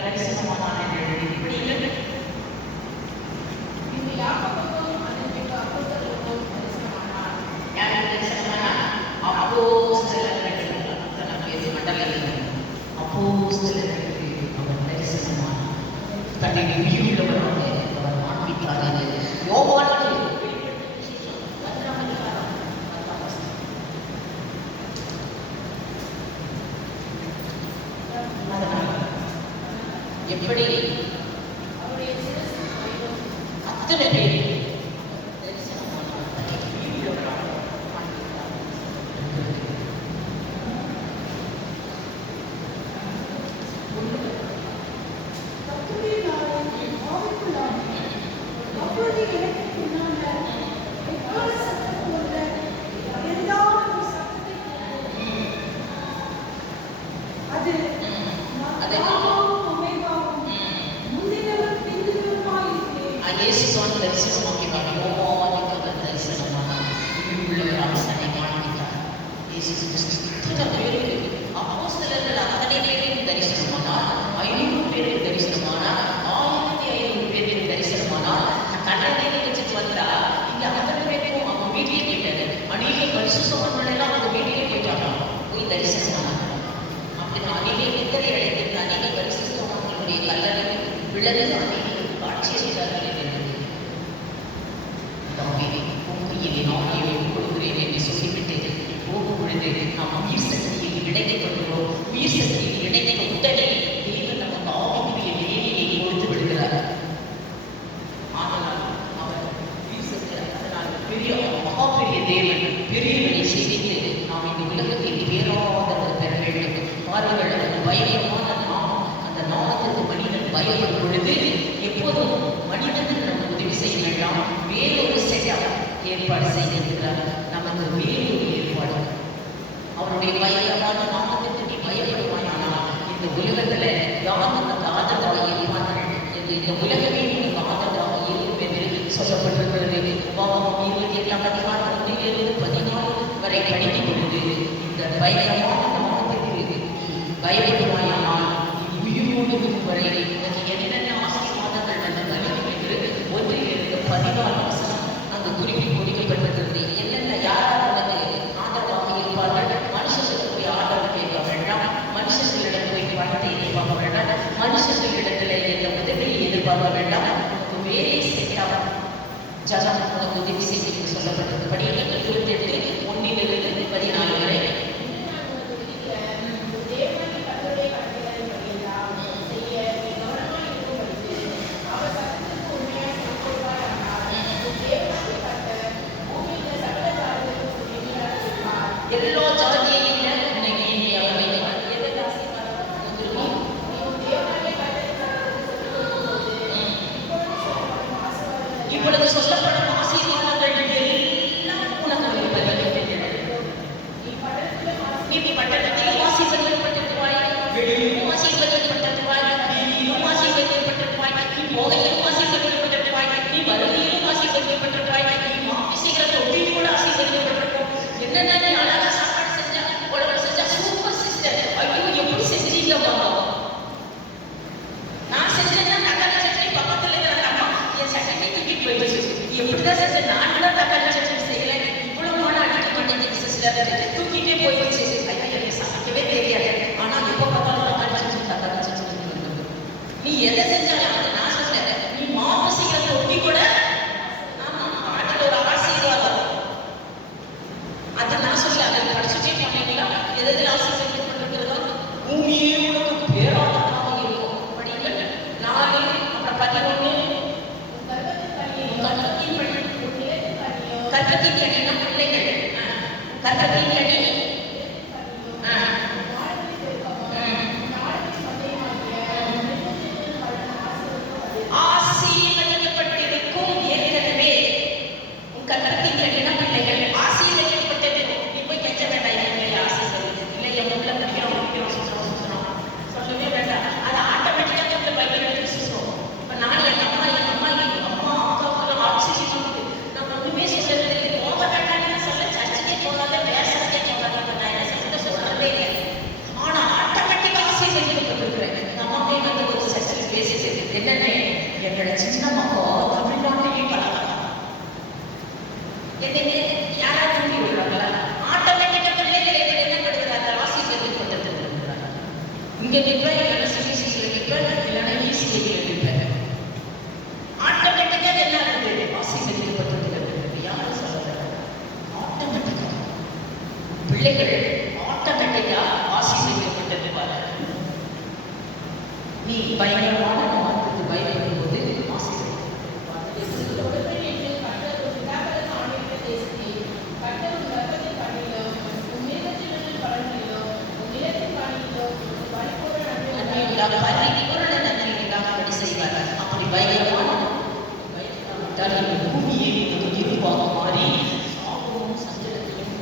தரிசனமானார் என்று எழுதியிருக்கிறது. தன்னை உயிருள்ளவராக அவர் காண்பித்தார். யோவானுக்கு எப்படி அத்தனை பேர் பரிசுத்தவான்கள் எல்லாம் அவங்க வீட்டிலே போயிட்டாங்க, போய் தரிசனம். அப்படின்னா அநேக நித்தரை அடைந்திருந்த அநேக பரிசுத்தவான்களுடைய கல்லறை விழுந்து அநேக காட்சியளித்தார்கள் என்று பொங்கியிலே ஆகியோரை கொடுக்கிறேன் என்று சொல்லிவிட்டு போகும் பொழுது நாம் உயிர் சக்தியில் இணைக்கப்படுகிறோம். உயிர் சக்தியில் இணைக்க உடனே தேவன் நமக்கு ஆவிக்குரிய வேலையை கொடுத்து விடுகிறார். ஆனால் அவர் உயிர் சக்தி, அதனால் பெரிய மகா பெரிய தேவன் பெரியவனை செய்து நாம் இந்த உலகத்தில் பேராதரவு பெற வேண்டும். பாருங்கள், அந்த பயங்கரமான நாமம், அந்த நாமத்துக்கு மனிதன் பயப்படும் பொழுது எப்போதும் மனிதனுக்கு நம்ம உதவி செய்ய வேண்டாம், வேறொரு செட்டப் ஏற்பாடு செய்திருக்கிறார். நமக்கு வேறொரு ஏற்பாடு. அவருடைய பயங்கரமான நாமத்திற்கு நீ பயப்படுவாயானால் இந்த உலகத்துல யாரும் நமக்கு ஆதரவாக இருப்பார்கள் என்று, இந்த உலகமே உனக்கு ஆதரவாக இருக்கும் என்று சொல்லப்பட்டிருக்கிறது. உபாகமம் 28ஆம் அதிகாரம் 1-14 வரை படிக்கும் பொழுது இந்த பயங்கரமான நாமத்திற்கு பயப்படுவாயானால் நீ உயிரோடு இருக்கும் வரை உனக்கு என்னென்ன ஆசீர்வாதங்கள் நல்கும் என்று 1-14 வசனம் அங்கு குறிப்பிட்டு கொடுக்கப்பட்டிருக்கிறது. என்னென்ன யாரால் உனக்கு ஆதரவாக இருப்பார்கள்? மனுஷர்களுக்கு போய் ஆதரவு கேட்க வேண்டாம், மனுஷர்களிடம் போய் பணத்தை எதிர்பார்க்க வேண்டாம், மனுஷர்களிடத்தில் எந்த உதவியை எதிர்பார்க்க வேண்டாம். உனக்கு வேறே செட்டாக ஜனம் உனக்கு உதவி செய்ய சொல்லப்பட்டது. படிகள் 28:1-14 வரை. எல்லா ஜாதியையும் இப்பொழுது சொல்லப்படும் ஆசீர்வாதங்கள் எல்லாம் உனக்கு நீ பட்டணத்திலும் ஆசீர்வதிக்கப்பட்டிருப்பாய், வெளியிலும் ஆசீர்வதிக்கப்பட்டிருப்பாய், நீயும் ஆசீர்வதிக்கப்பட்டிருப்பாய், நீ போகையிலும் ஆசீர்வதிக்கப்பட்டிருப்பாய், நீ வருகையிலும் ஆசீர்வதிக்கப்பட்டிருப்பாய், நீ மாமிசைகிற தொட்டியும் கூட ஆசீர்வதிக்கப்பட்டிருப்போம். என்னென்ன நீ அழகா சாப்பாடு செஞ்சா, உழவு செஞ்சா, சூப்பர் சிஸ்டர். ஐயோ, எப்படி செஞ்சீங்க? நான் செஞ்சேன்னா தக்காளி சட்னி பக்கத்துல இருக்கிற அம்மா என் சட்னி தூக்கிட்டு போயிடுச்சு. எப்படிதான் செஞ்ச? நான் கூட தக்காளி சட்னி செய்யல, இவ்வளவு நாள் அடிக்க மாட்டேங்குது சிஸ்டர், தூக்கிட்டே போயிடுச்சு. ஐயா, எனக்கு சமைக்கவே தெரியாது, ஆனா எப்ப பார்த்தாலும் தக்காளி சட்னி நீ எதை செஞ்சாலும் அது நான் சொல்றேன். நீ மாவு செய்யற தொட்டி கூட அதுல ஒரு ஆசீர்வாதம், அது நான் சொல்ல. அதை படிச்சுட்டே பண்ணீங்களா? எதில் ஆசீர்வதிக்கப்பட்டிருக்கிறதோ பூமியே உனக்கு பேராதமாக இருக்கும். படிங்கள் 4 அப்புறம் 11. கர்த்தத்தின் கனினா பிள்ளைகள், கர்த்தத்தின் கனி ஆசீர்வதிக்கப்பட்டிருக்கும். ஏற்கனவே உன் கர்த்தத்தின் கனினா பிள்ளைகள் ஆசீர்வதிக்கப்பட்டிருக்கும். நீ போய் கெஞ்ச வேண்டாம், ஆசீர்வதி இல்லை, என் உள்ள முடிக்கிறோம் சொல்லவே வேண்டாம். அது ஆட்டோமேட்டிக்காக உள்ள பைபிள் எடுத்து சுற்றுவோம். இப்போ நான் என் அம்மா அக்காவுக்கு ஆக்சிஜன் நம்ம ஒன்றுமே சொல்றது போக வேண்டாம்னு சொல்ல, சர்ச்சுக்கே போகாத, பேசுறதே போகாத, நான் என்ன சொல்றது சொல்றதே இல்லை. ஆனால் ஆட்டோமேட்டிக்காக ஆசீர்வதிக்கப்பட்டிருக்கிறேன். அம்மாவே வந்து ஒரு சர்ச்சில் பேசிட்டு என்னென்ன எங்களோட சின்ன மகோ தமிழ்நாட்டிலேயே பழகலாம் என்னையே யாராவது தூண்டி விடுறாங்களா? ஆட்டோமேட்டிக்காக பிள்ளைகளை என்ன படுகிறாங்க? ஆசீர்வதிக்கப்பட்டிருக்கிறாங்க. இங்கே நிற்பேன், இல்லைன்னா சிபிசிசியில் நிற்பேன், இல்லைன்னா இசிஐயில் நிற்பேன். ஆட்டோமேட்டிக்காக என்ன ஆகுது? ஆசீர்வதிக்கப்பட்டிருக்கிறது. யாரும் சொல்லுறாங்க? ஆட்டோமேட்டிக்காக பிள்ளைகள் ஆட்டோமேட்டிக்காக ஆசீர்வதிக்கப்பட்டிருப்பாங்க. நீ பயங்கரமான நாமத்துக்கு பயப்படும் போது பரிபூரண நன்மைக்காக அப்படி செய்வார். அப்படி பயங்கரமான பூமியை இருப்பாக மாறி சாபமும் சஞ்சலத்தையும்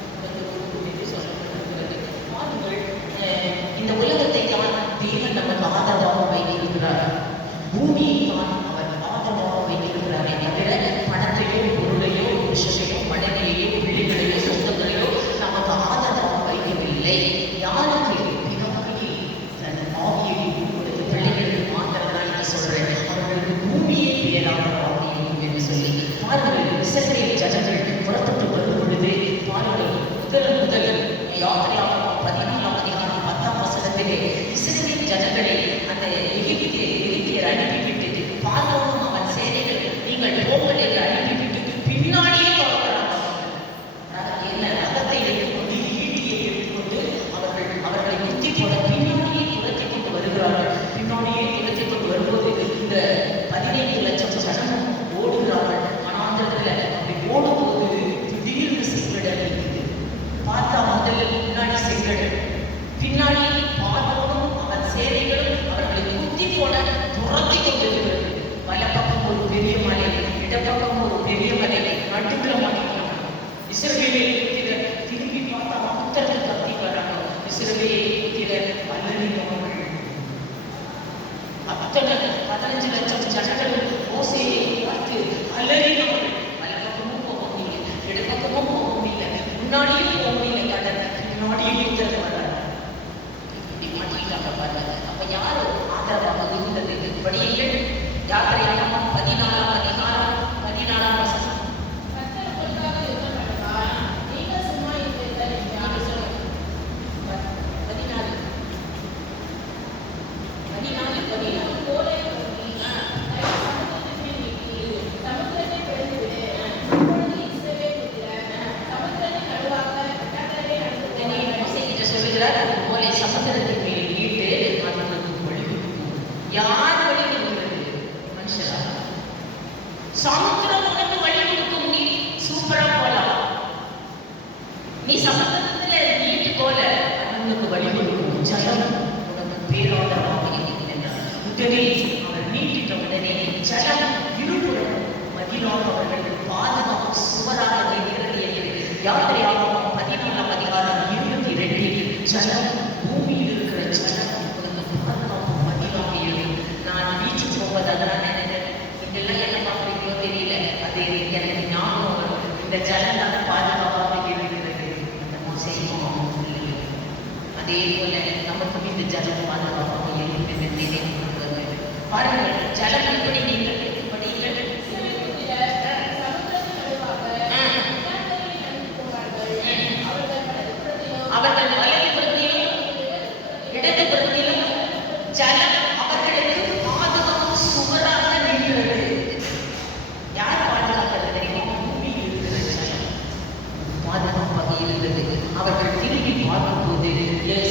சொல்லப்பட்டிருக்கிறது. பாருங்கள், இந்த உலகத்தை தான் தேவன் நமக்கு ஆதரவாக வைத்திருக்கிறார். பூமியை தான் அவர் ஆதரவாக வைத்திருக்கிறாரே தவிர பணத்தையோ பொருளையோ புருஷனையோ மனைவியையோ பிள்ளைகளையோ சொந்தங்களையோ நமக்கு ஆதரவாக வைக்கவில்லை. யாருக்கு தன் ஆவியை கொடுத்த பிள்ளைகளுக்கு மாத்திரம் தான் சொல்றேன். அவர்களுக்கு பூமியை பேராதரவாக இருக்கும் என்று சொல்லி பாருங்கள். யாத்திரையாகமம் 14ஆம் அதிகாரம் 10ஆம் வசனத்திலே இஸ்ரவேல் ஜனங்களை அந்த எகிப்தியர் அனுப்பிவிட்டு பார்வோனும் அவன் சேனைகள் நீங்கள் போங்கள் என்று அனுப்பிவிட்டு பின்னாடியே பார்க்கிறாங்க. என்ன ரகத்தை எடுத்துக்கொண்டு ஈட்டியை எடுத்துக்கொண்டு அவர்களை குத்தி போட பின்னாடியே துரத்தி கொண்டு வருகிறார்கள். பின்னாடியே துரத்தி கொண்டு வரும்போது இந்த 15 லட்சம் ஜனமும் ஓடுகிறார்கள். வனாந்தரத்துல அப்படி ஓடும்போது திடீர்னு செங்கடல் இருக்குது. பார்த்தா முதல்ல முன்னாடி செங்கடல், பின்னாடி பார்வோனும் அவன் சேனைகளும் அவர்களை குத்தி போட துரத்தி கொண்டிருக்கிறது. வலப்பக்கம் ஒரு பெரிய மலை, இடப்பக்கம் ஒரு பெரிய மலை, நடுப்புற மாட்டிக்கிறாங்க. இஸ்ரவேலில் திரும்பி பார்த்தா அத்தனை கத்தி வராங்க. இஸ்ரவேலில் வல்லறிந்தவர்கள் அத்தனை 15 லட்சம் ஜனங்கள் மோசேயை பார்த்து அலறினவர்கள். வலப்பக்கமும் போக முடியல, இடப்பக்கமும் போக முடியல, முன்னாடியும் போக முடியல, கடல் பின்னாடியும் யுத்தத்தை வர்றாங்க. இப்படி மாட்டிக்கிட்டாங்க பாருங்க. அப்ப யாரு ஆதரவாக இருந்தது? படியுங்கள். யாத்திரையாகமம் 14ஆம் அதிகாரம் 14ஆம் வசனம். சமுத்திரத்தின் மேல் ஈட்டு அவர்களுக்கு வழி கொடுக்கும். யார் வழி கொடுக்கிறது? மனுஷரா? சமுத்திரம் உனக்கு வழி கொடுக்கும். நீ சூப்பரா போலாம். நீ சமுத்திரத்துல ஈட்டு போல உனக்கு வழி கொடுக்கும். ஜலம் உனக்கு பேராதரமாக இருக்கிறார். முதலில் அவர் நீட்டிட்ட உடனே ஜலம் இருபுறம் மதிலாக அவர்களுக்கு பாதுகாப்பு சுவராக இருக்கிறது என்று யாத்திரையாகமம் 14ஆம் அதிகாரம் 22 ஜலம் பூமியில் இருக்கிற ஜலம் உனக்கு பாதுகாப்பு மதிலாக இருக்கும். நான் பீச்சுக்கு போவதெல்லாம் நினைக்கிறேன். இதெல்லாம் என்ன பார்க்குறீங்களோ தெரியல, அது எனக்கு ஞாபகம் வரும். இந்த ஜலம் தான் பாதுகாப்பாக இருக்கிறது. அந்த மோசையும் அதே போல நமக்கும் இந்த ஜலம் பாதுகாப்பாக இருக்கும் என்று நினைக்கிறது. பாருங்கள், ஜலம் எப்படி நீங்கள் அவர்கள் வலதுபுறத்திலும் இடதுபுறத்திலும் ஜலம் அவர்களுக்கு பாதுகாப்பு சுவராக நின்றது. யார் பாதுகாக்கிறது தெரியுமா? பூமியில் இருக்கிற ஜலம் பாதுகாப்பாக இருந்தது. அவர்கள் திரும்பி பார்க்கும்போது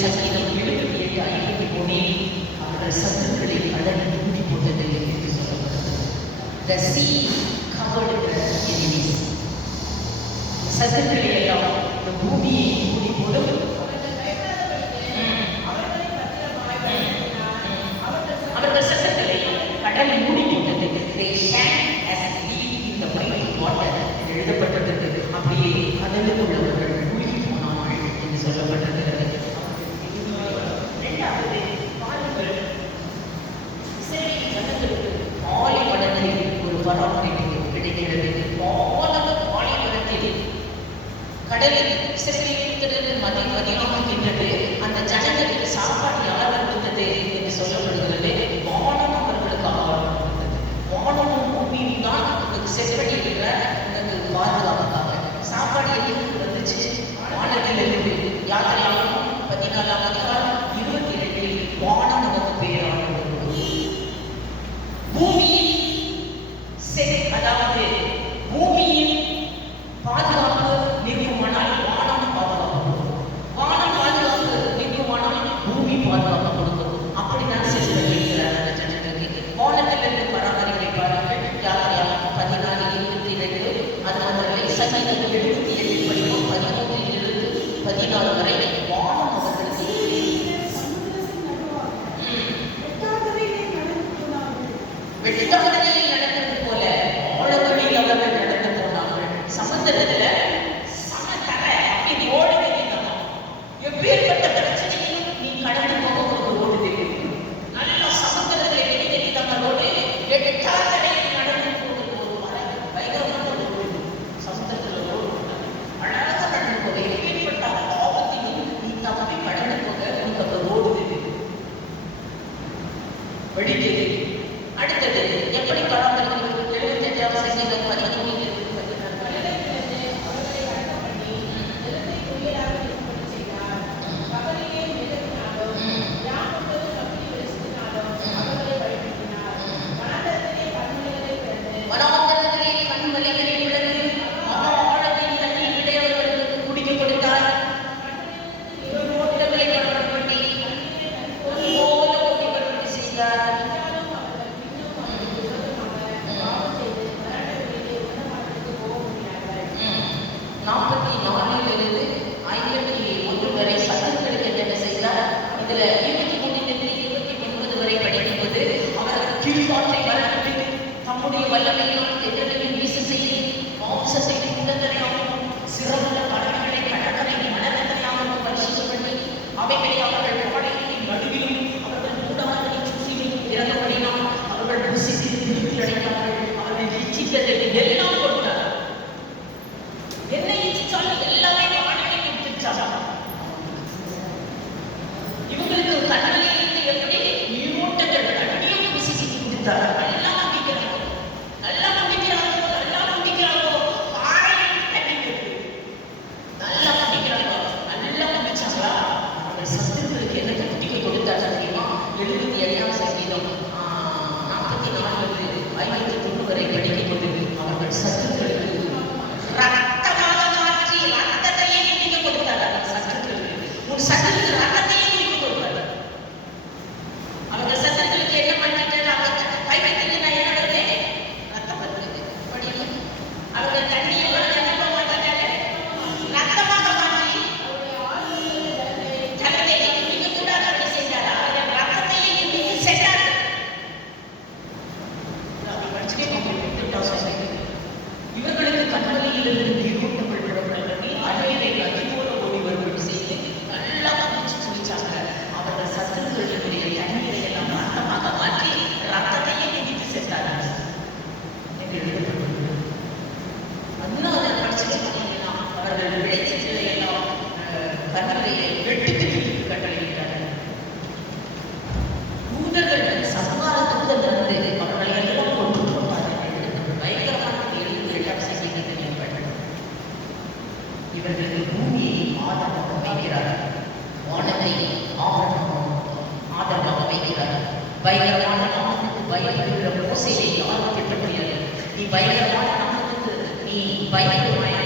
சங்கீதம் 78:53 அவர்கள் சத்துருக்களை கடலில் மூடி போட்டது என்று சொல்லப்படுகிறது. The sea covered the enemies. சத்துருக்களை எல்லாம் இந்த பூமியை மூடி போடும். அவர்கள் சத்துருக்களை கடல் மூடி போட்டது. They sank as lead in the mighty water என்று எழுதப்பட்டிருக்கிறது. அப்படியே கடலில் உள்ளவர்கள் மூழ்கி போனார்கள் என்று சொல்லப்பட்டிருக்கிறது. இரண்டாவது பாருங்கள், இஸ்ரவேல் ஜனங்களுக்கு பாலைவனத்தில் ஒரு பராமரிப்பு கிடைக்கிறது. பாலைவனத்தில் கடலில் இஸ்ரவேலின் மதியாகின்றது. அந்த ஜனங்களுக்கு சாப்பாடு யார் கொடுத்தது என்று சொல்லப்படுகிறது. வானம் அவர்களுக்கு ஆகாரம் கொடுத்தது. வானமும் பூமியும் தான் உங்களுக்கு செப்படி இருக்கிற உங்களுக்கு பாதுகாப்புக்காக சாப்பாடு எங்களுக்கு வந்துச்சு. வானத்தில் இருந்து யாத்திரையாகமம் 14ஆம் அதிகாரம் 22 வானம் உனக்கு பேரான பூமியின் அதாவது பூமியின் பாதுகாப்பு நிற்குமானால் வானம் பாதுகாப்பு, வானம் பாதுகாப்பு நிற்குமானால் பூமி சத்துருக்கள் ரத்தத்தையே குடிக்க கொடுப்பாரு. அவங்க சத்துருக்களுக்கு என்ன பண்ணிட்டாரு? அவங்க கைப்பற்றிட்டு நான் என்ன வருவேன்? ரத்தம் வருது. அவங்க தண்ணியை என்ன மாட்டாங்க? ரத்தமாக மாற்றி ஜலத்தை குடிக்க கூடாது அப்படி செய்தாரா? ரத்தத்தையே குடிக்க சென்றார். இவர்களுக்கு கண்மலையிலிருந்து நீரோட்டங்கள் விடப்பட்டது. அடையை அதிகோர ஒளிவர்கள் செய்து நல்லா குடிச்சு குடிச்சாங்க. அவர்கள் சத்துருக்களுடைய தண்ணீரை எல்லாம் ரத்தமாக மாற்றி ரத்தத்தையே குடித்து சென்றார்கள். அதனால படிச்சுட்டு பார்த்தீங்கன்னா அவர்கள் விளைச்சலை எல்லாம் கண்மலையை வெட்டித்து கட்டளையிட்டார்கள். தூதர்கள் சமகால தூதர்கள் வந்து அவர்களை எல்லாம் கொண்டு இவர்கள் பூமியை ஆதரவாக வைக்கிறார்கள். வானத்தை ஆதரவாக வைக்கிறார்கள். பயங்கரமான நாமத்துக்கு பயப்படுகிற மோசேயை யாரும் திட்ட முடியாது. நீ பயங்கரமான நாமத்துக்கு நீ பயப்படுவாயா?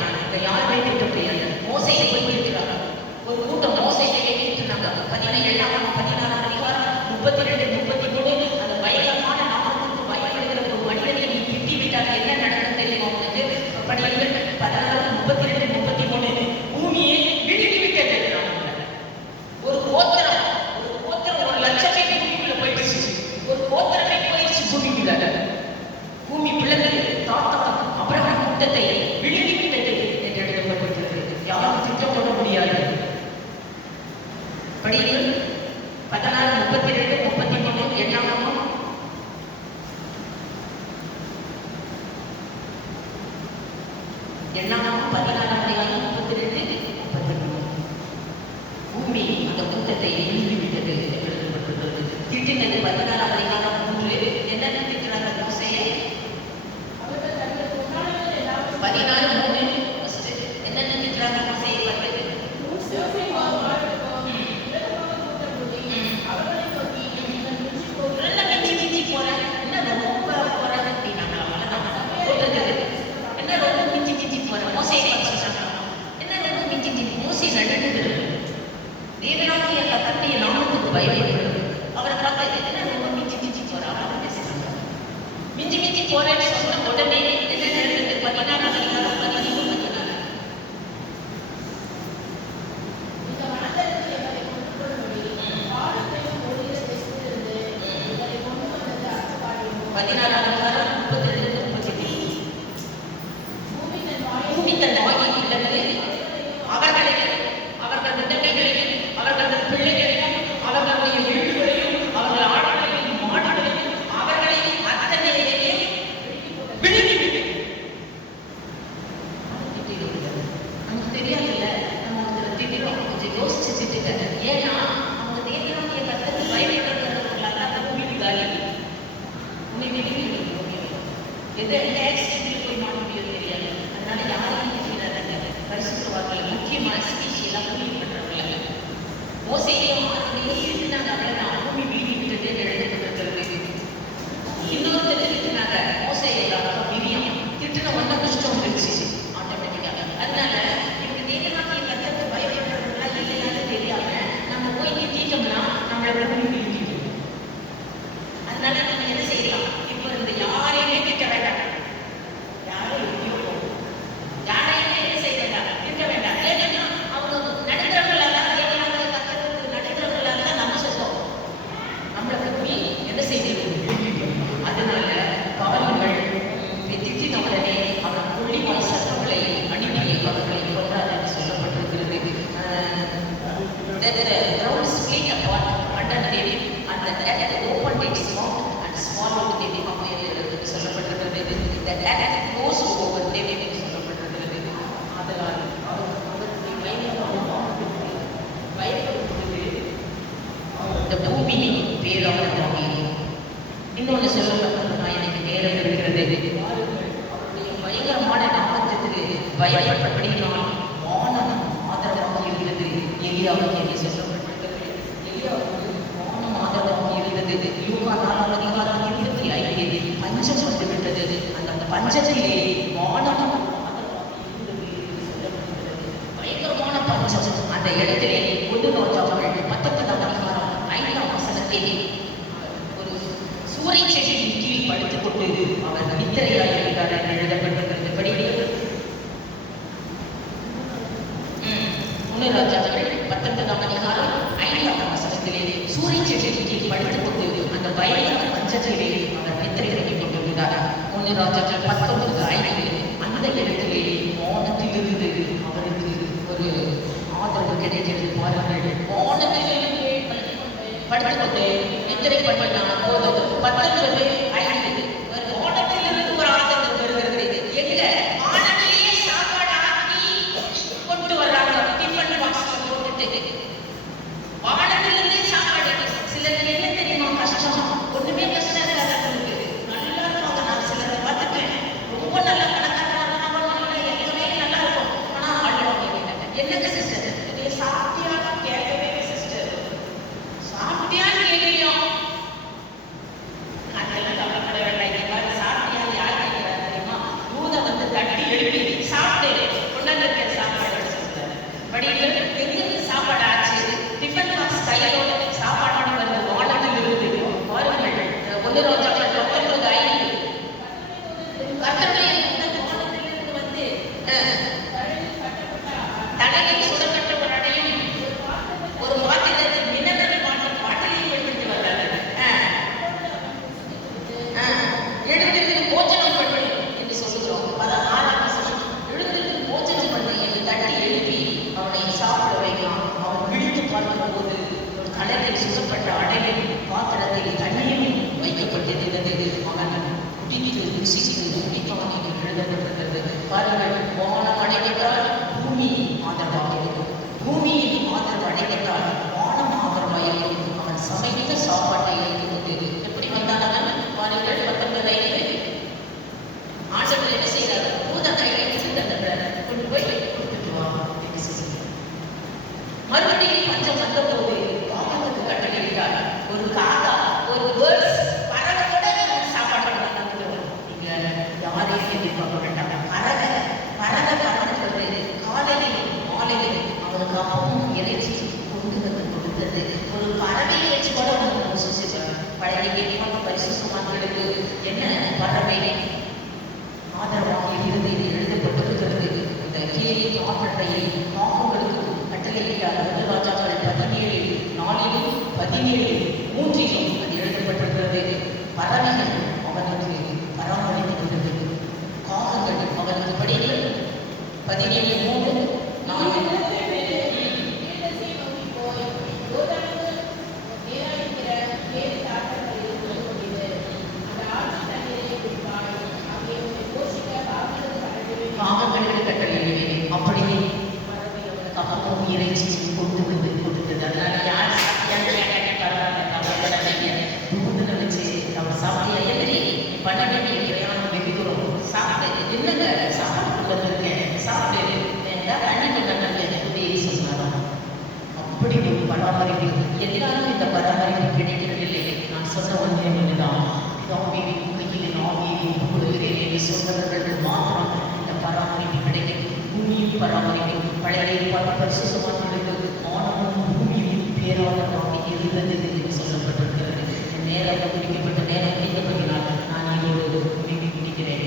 யாருமே திட்ட முடியாது. மோசையை போய் இருக்கிறார்கள். ஒரு கூட்டம் மோசையை கேட்டுனாங்க. 17 அதிகாரம் 32 33 அந்த பயங்கரமான நாமத்துக்கு பயப்படுகிற ஒரு மனிதனை நீ திட்டி விட்டால் என்ன நடக்கும் தெரியுமா உனக்கு? படியுங்கள் 16 32 33 பூமியை விழுங்கி விட்டது. ஒரு கோத்திரம் 1,00,000 பேர் பூமிக்குள்ள போயிடுச்சு. ஒரு கோத்திரமே போயிடுச்சு பூமிக்குள்ள. பூமி பிளந்து தாத்தா அபிரகாம் கூட்டத்தை விழுங்கி விட்டது என்று எழுதப்பட்டிருக்கிறது. யாரும் திட்டம் போட முடியாது. படியுங்கள் 16 32 33 எண்ணாம எண்ணாம 16 அதிகாரம் 32 33 பூமி அந்த கூட்டத்தை விழுங்கி விட்டது என்று எழுதப்பட்டிருக்கிறது. திட்டினது 16 அதிகாரம் 3 என்னென்ன திட்டினாங்க மோசேயை? 16:3 என்னென்ன திட்டுறாங்க மோசேயை? தேவனாகிய கர்த்தருடைய நாமத்துக்கு பயப்படுகிறது. அவரை பார்த்து என்ன ரொம்ப மிஞ்சி மிஞ்சி போறாங்க பேசுறாங்க. மிஞ்சி மிஞ்சி போறேன்னு சொன்ன உடனே என்ன நடந்தது? 16 அதிகாரம் 13 14 16 அதிகாரம் 32 33 பூமி தன் வாயை இழந்து அவர்களையும் அவர்கள் உடமைகளையும் அவர்கள் பிள்ளைகளையும் அவர்களுடைய வீடுகளையும் அவர்கள் ஆடுகளையும் மாடுகளையும் அவர்களையும் அத்தனையையும் விழுங்கிவிட்டு நமக்கு தெரியாதுல்ல. நம்ம கொஞ்சம் யோசிச்சு திட்டுங்க. ஏன்னா அவங்க தேவனாகிய கர்த்தருக்கு பயப்படுகிறவர்களாக அந்த பூமிக்கு காலி உன்னை விழுங்கி எந்த ஆக்சிடென்ட்ல போய் மாட்ட முடியாது தெரியாது. அதனால யாரையும் செய்யறாங்க பரிசுத்தவான்கள் முக்கியமான எல்லாம் பூமி பண்றாங்க. மோசையையும் ஆரோனையும் எழுதினாங்க. அவ்வளவுதான் பூமி விழுங்கி விட்டது எழுதப்பட்டிருக்கிறது. இன்னொருத்தர் திட்டினாங்க மோசையை மிரியம் திட்டுன ஒன்ன கஷ்டம் வந்துருச்சு ஆட்டோமேட்டிக்காக. அதனால எனக்கு தேவனாகிய கர்த்தருக்கு பயப்படுறவங்களா இல்லையான்னு தெரியாம நம்ம போய் திட்டோம்னா நம்மளோட பூமி விழுங்கிடும். அதனால நம்ம என்ன செய்யலாம்? இப்போ இந்த யாரையுமே திட்ட வேண்டாம். யாரும் யாரையுமே என்ன செய்ய வேண்டாம்? திட்ட வேண்டாம். ஏன்னா அவங்க நடக்கிறவங்களால நடக்கிறவங்களால தான் நம்ம சொல்றோம். நம்மளை பற்றி என்ன செய்யணும்? அதனால பாருங்கள் திட்டின உடனே அவர் கொள்ளிவாய் சத்தங்களை அனுப்பி அவர்களை கொண்டார் என்று சொல்லப்பட்டிருக்கிறது. ground split apart under David and the earth opened its mouth and swallowed David என்று சொல்லப்பட்டிருக்கிறது. The earth closed over David என்று சொல்லப்பட்டிருக்கிறது. அதனால் அவருடைய பயப்படுகிறது இந்த பூமி பேரானதாகியது. இன்னொன்று சொல்லப்பட்டதுன்னா எனக்கு நேரம் இருக்கிறது. அவருடைய பயங்கரமான நாமத்துக்கு பயப்பட்டபடியினால் வானம் ஆதரவாக இருந்தது. எலியாவுக்கு சொல்லப்பட்டிருக்கிறது. எலியாவுக்கு வானம் ஆதரவாக இருந்தது. யூகா 4 அதிகாரம் 25 பஞ்சம் வந்து விட்டது. அந்த பஞ்சத்திலே வானம் ஆதரவாக இருந்தது என்று சொல்லப்பட்டிருக்கிறது. பயங்கரமான பஞ்சம். அந்த இடத்திலே 1 ரோஜாக்கள் 19ஆம் அதிகாரம் 5ஆம் வசனத்திலே ஒரு சூறை செடியின் கீழ் படுத்துக் கொண்டு அவர் நித்திரையாய் இருக்கிறார் என்று எழுதப்பட்டிருக்கிறது. படிக்கிறீர்கள்? 1 ராஜாக்கள் 19ஆம் அதிகாரம் 5ஆம் வசனத்திலே சூறை செடியின் கீழ் படுத்துக் கொண்டு அந்த பயங்கர பஞ்சத்திலே அவர் நித்திரை பண்ணிக் கொண்டிருந்தார். 1 ராஜாக்கள் 19:5 அந்த இடத்திலே வானத்திலிருந்து அவருக்கு ஒரு ஆதரவு கிடைக்கிறது. பாருங்கள், வானத்திலிருந்து படுத்துக்கொண்டு நித்திரை பண்ணினான் போதும் 19:5 வானத்திலிருந்து ஒரு ஆதரவு வருகிறது. எங்க வானத்திலேயே சாப்பாடு ஆக்கி கொண்டு வர்றாங்க. டிஃபன் பாக்ஸ்ல போட்டுட்டு வானத்திலிருந்தே சாப்பாடு. சிலருக்கு என்ன தெரியுமா கஷ்டம்? ஒண்ணுமே கஷ்டம் இருக்காது. நல்லா இருப்பாங்க. நான் சிலரை பார்த்துட்டேன், ரொம்ப நல்லா என்னங்க சிஸ்டர் இது சாப்பிட்டியான்னு கேட்கவே சிஸ்டர், சாப்பிட்டியான்னு கேட்கலையும் அதெல்லாம் கவலைப்பட வேண்டாம். இங்க பாரு, சாப்பிட்டியான்னு யார் கேட்கிறாரு தெரியுமா? யூத வந்து தட்டி எழுப்பி சாப்பிட்டு கொண்டாந்து இருக்கிற சாப்பாடு சிஸ்டர் படியில் பெரிய சாப்பாடு ஆச்சு. டிஃபன் பாக்ஸ் கையோட சாப்பாடோட வருது வானத்தில் இருந்து. பாருங்கள், 1 ரோஜாக்கள் 19:5 கர்த்தருடைய வானத்திலிருந்து வந்து தலையில் சுடப்பட்ட ஒரு அடையும் ஒரு பாத்திரத்தில் மினரல் பாட்டிலையும் எடுத்துட்டு வர்றாரு. எழுந்திருந்து போஜனம் பண்ணு என்று சொல்லுகிறோம். 16ஆம் வசனம், எழுந்திருந்து போஜனம் பண்ணு என்று தட்டி எழுப்பி அவனை சாப்பிட வைக்கலாம். அவன் விழித்து பார்க்கும் போது ஒரு கலரில் சுடப்பட்ட அடையும் பாத்திரத்தில் தண்ணீரும் வைக்கப்பட்டிருந்தது. அவன் குடித்து ருசித்து குடித்தவன் என்று எழுதப்பட்டிருந்தது. பாருங்கள், வானம் அடைகிறார், பூமி ஆதரவாக இருக்கும். பூமியில் ஆதரவு அடைந்தால் வானம் ஆதரவாயிருக்கும். அவன் சமைத்த சாப்பாட்டை எடுத்துக்கொண்டு எப்படி வந்தான் அவன்? பாருங்கள், 19:5 ஆண்டவர் என்ன செய்யறாரு? பூத கையை தந்துடுறாரு, கொண்டு போய் கொடுத்துட்டு வா என்று சொல்லுகிறார். மறுபடியும் பஞ்சம் வந்த போது காகத்துக்கு கட்டளையிட்டார். ஒரு காக்கா, ஒரு பேர்ட்ஸ், பறவை கூட சாப்பாடு நீங்க யாரையும் எதிர்பார்க்க வேண்டாம். பறவை பறக்கிறது. காலையில் மாலையில் அவருக்கு அப்பமும் இறைச்சி கொண்டு வந்து கொடுத்தது. ஒரு பறவையை வச்சு கூட பழைய கேட்பாங்க பரிசுத்தமானவர்களுக்கு என்ன பறவை ஆதரவாக இருந்து எழுதப்பட்டிருக்கிறது. இந்த கேலி காப்பட்டையை காகங்களுக்கு கட்டளையிட்டார். 1 ராஜாக்கள் 17:4, 17:3 அது எழுதப்பட்டிருக்கிறது. பறவைகள் அவனுக்கு பராமரிக்கிறது. காகங்கள் அவனுக்கு படிகள் 17:3, 4 காகங்களுக்கு கட்டளையிடுவே. அப்படியே பறவை அவனுக்கு அப்பமும் இறைச்சி கொண்டு வந்து கொடுத்தது. அதனால யார் சாப்பிட்டியான்னு பரவாயில்ல, மூணு வச்சு அவர் சாப்பிட்டியா எதிரி பண்ண வேண்டிய பிரயாணம் வெகு தூரம் சாப்பிட்டு என்னங்க சாப்பாடு கொண்டு வந்திருக்கேன் சாப்பிட்டு தண்ணி கொண்டு சொன்னாராம். அப்படி ஒரு பராமரிப்பு. எல்லாரும் இந்த பராமரிப்பு கிடைக்கிறதில்லை. நான் சொன்ன ஒன்றுதான், கையில் ஆவியை கொடுக்கிறேன் என்று சொன்னவர்கள் மாத்திரம் இந்த பராமரிப்பு கிடைக்கும். பூமியும் பராமரிப்பு. பழைய ஏற்பாடு பரிசுத்தமானவர்களுக்கு வானமும் பூமியும் பேராதமாக இருந்தது என்று சொல்லப்பட்டிருக்கிறது. நேரம் குறிக்கப்பட்ட நேரம் முடிந்தபடினால் நான் இதோடு முடிக்கிறேன்.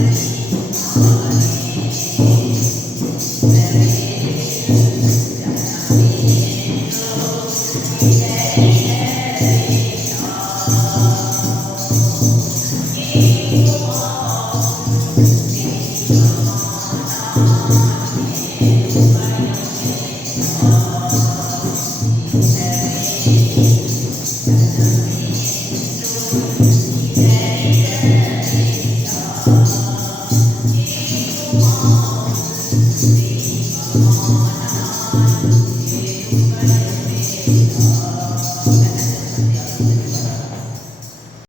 Thank you.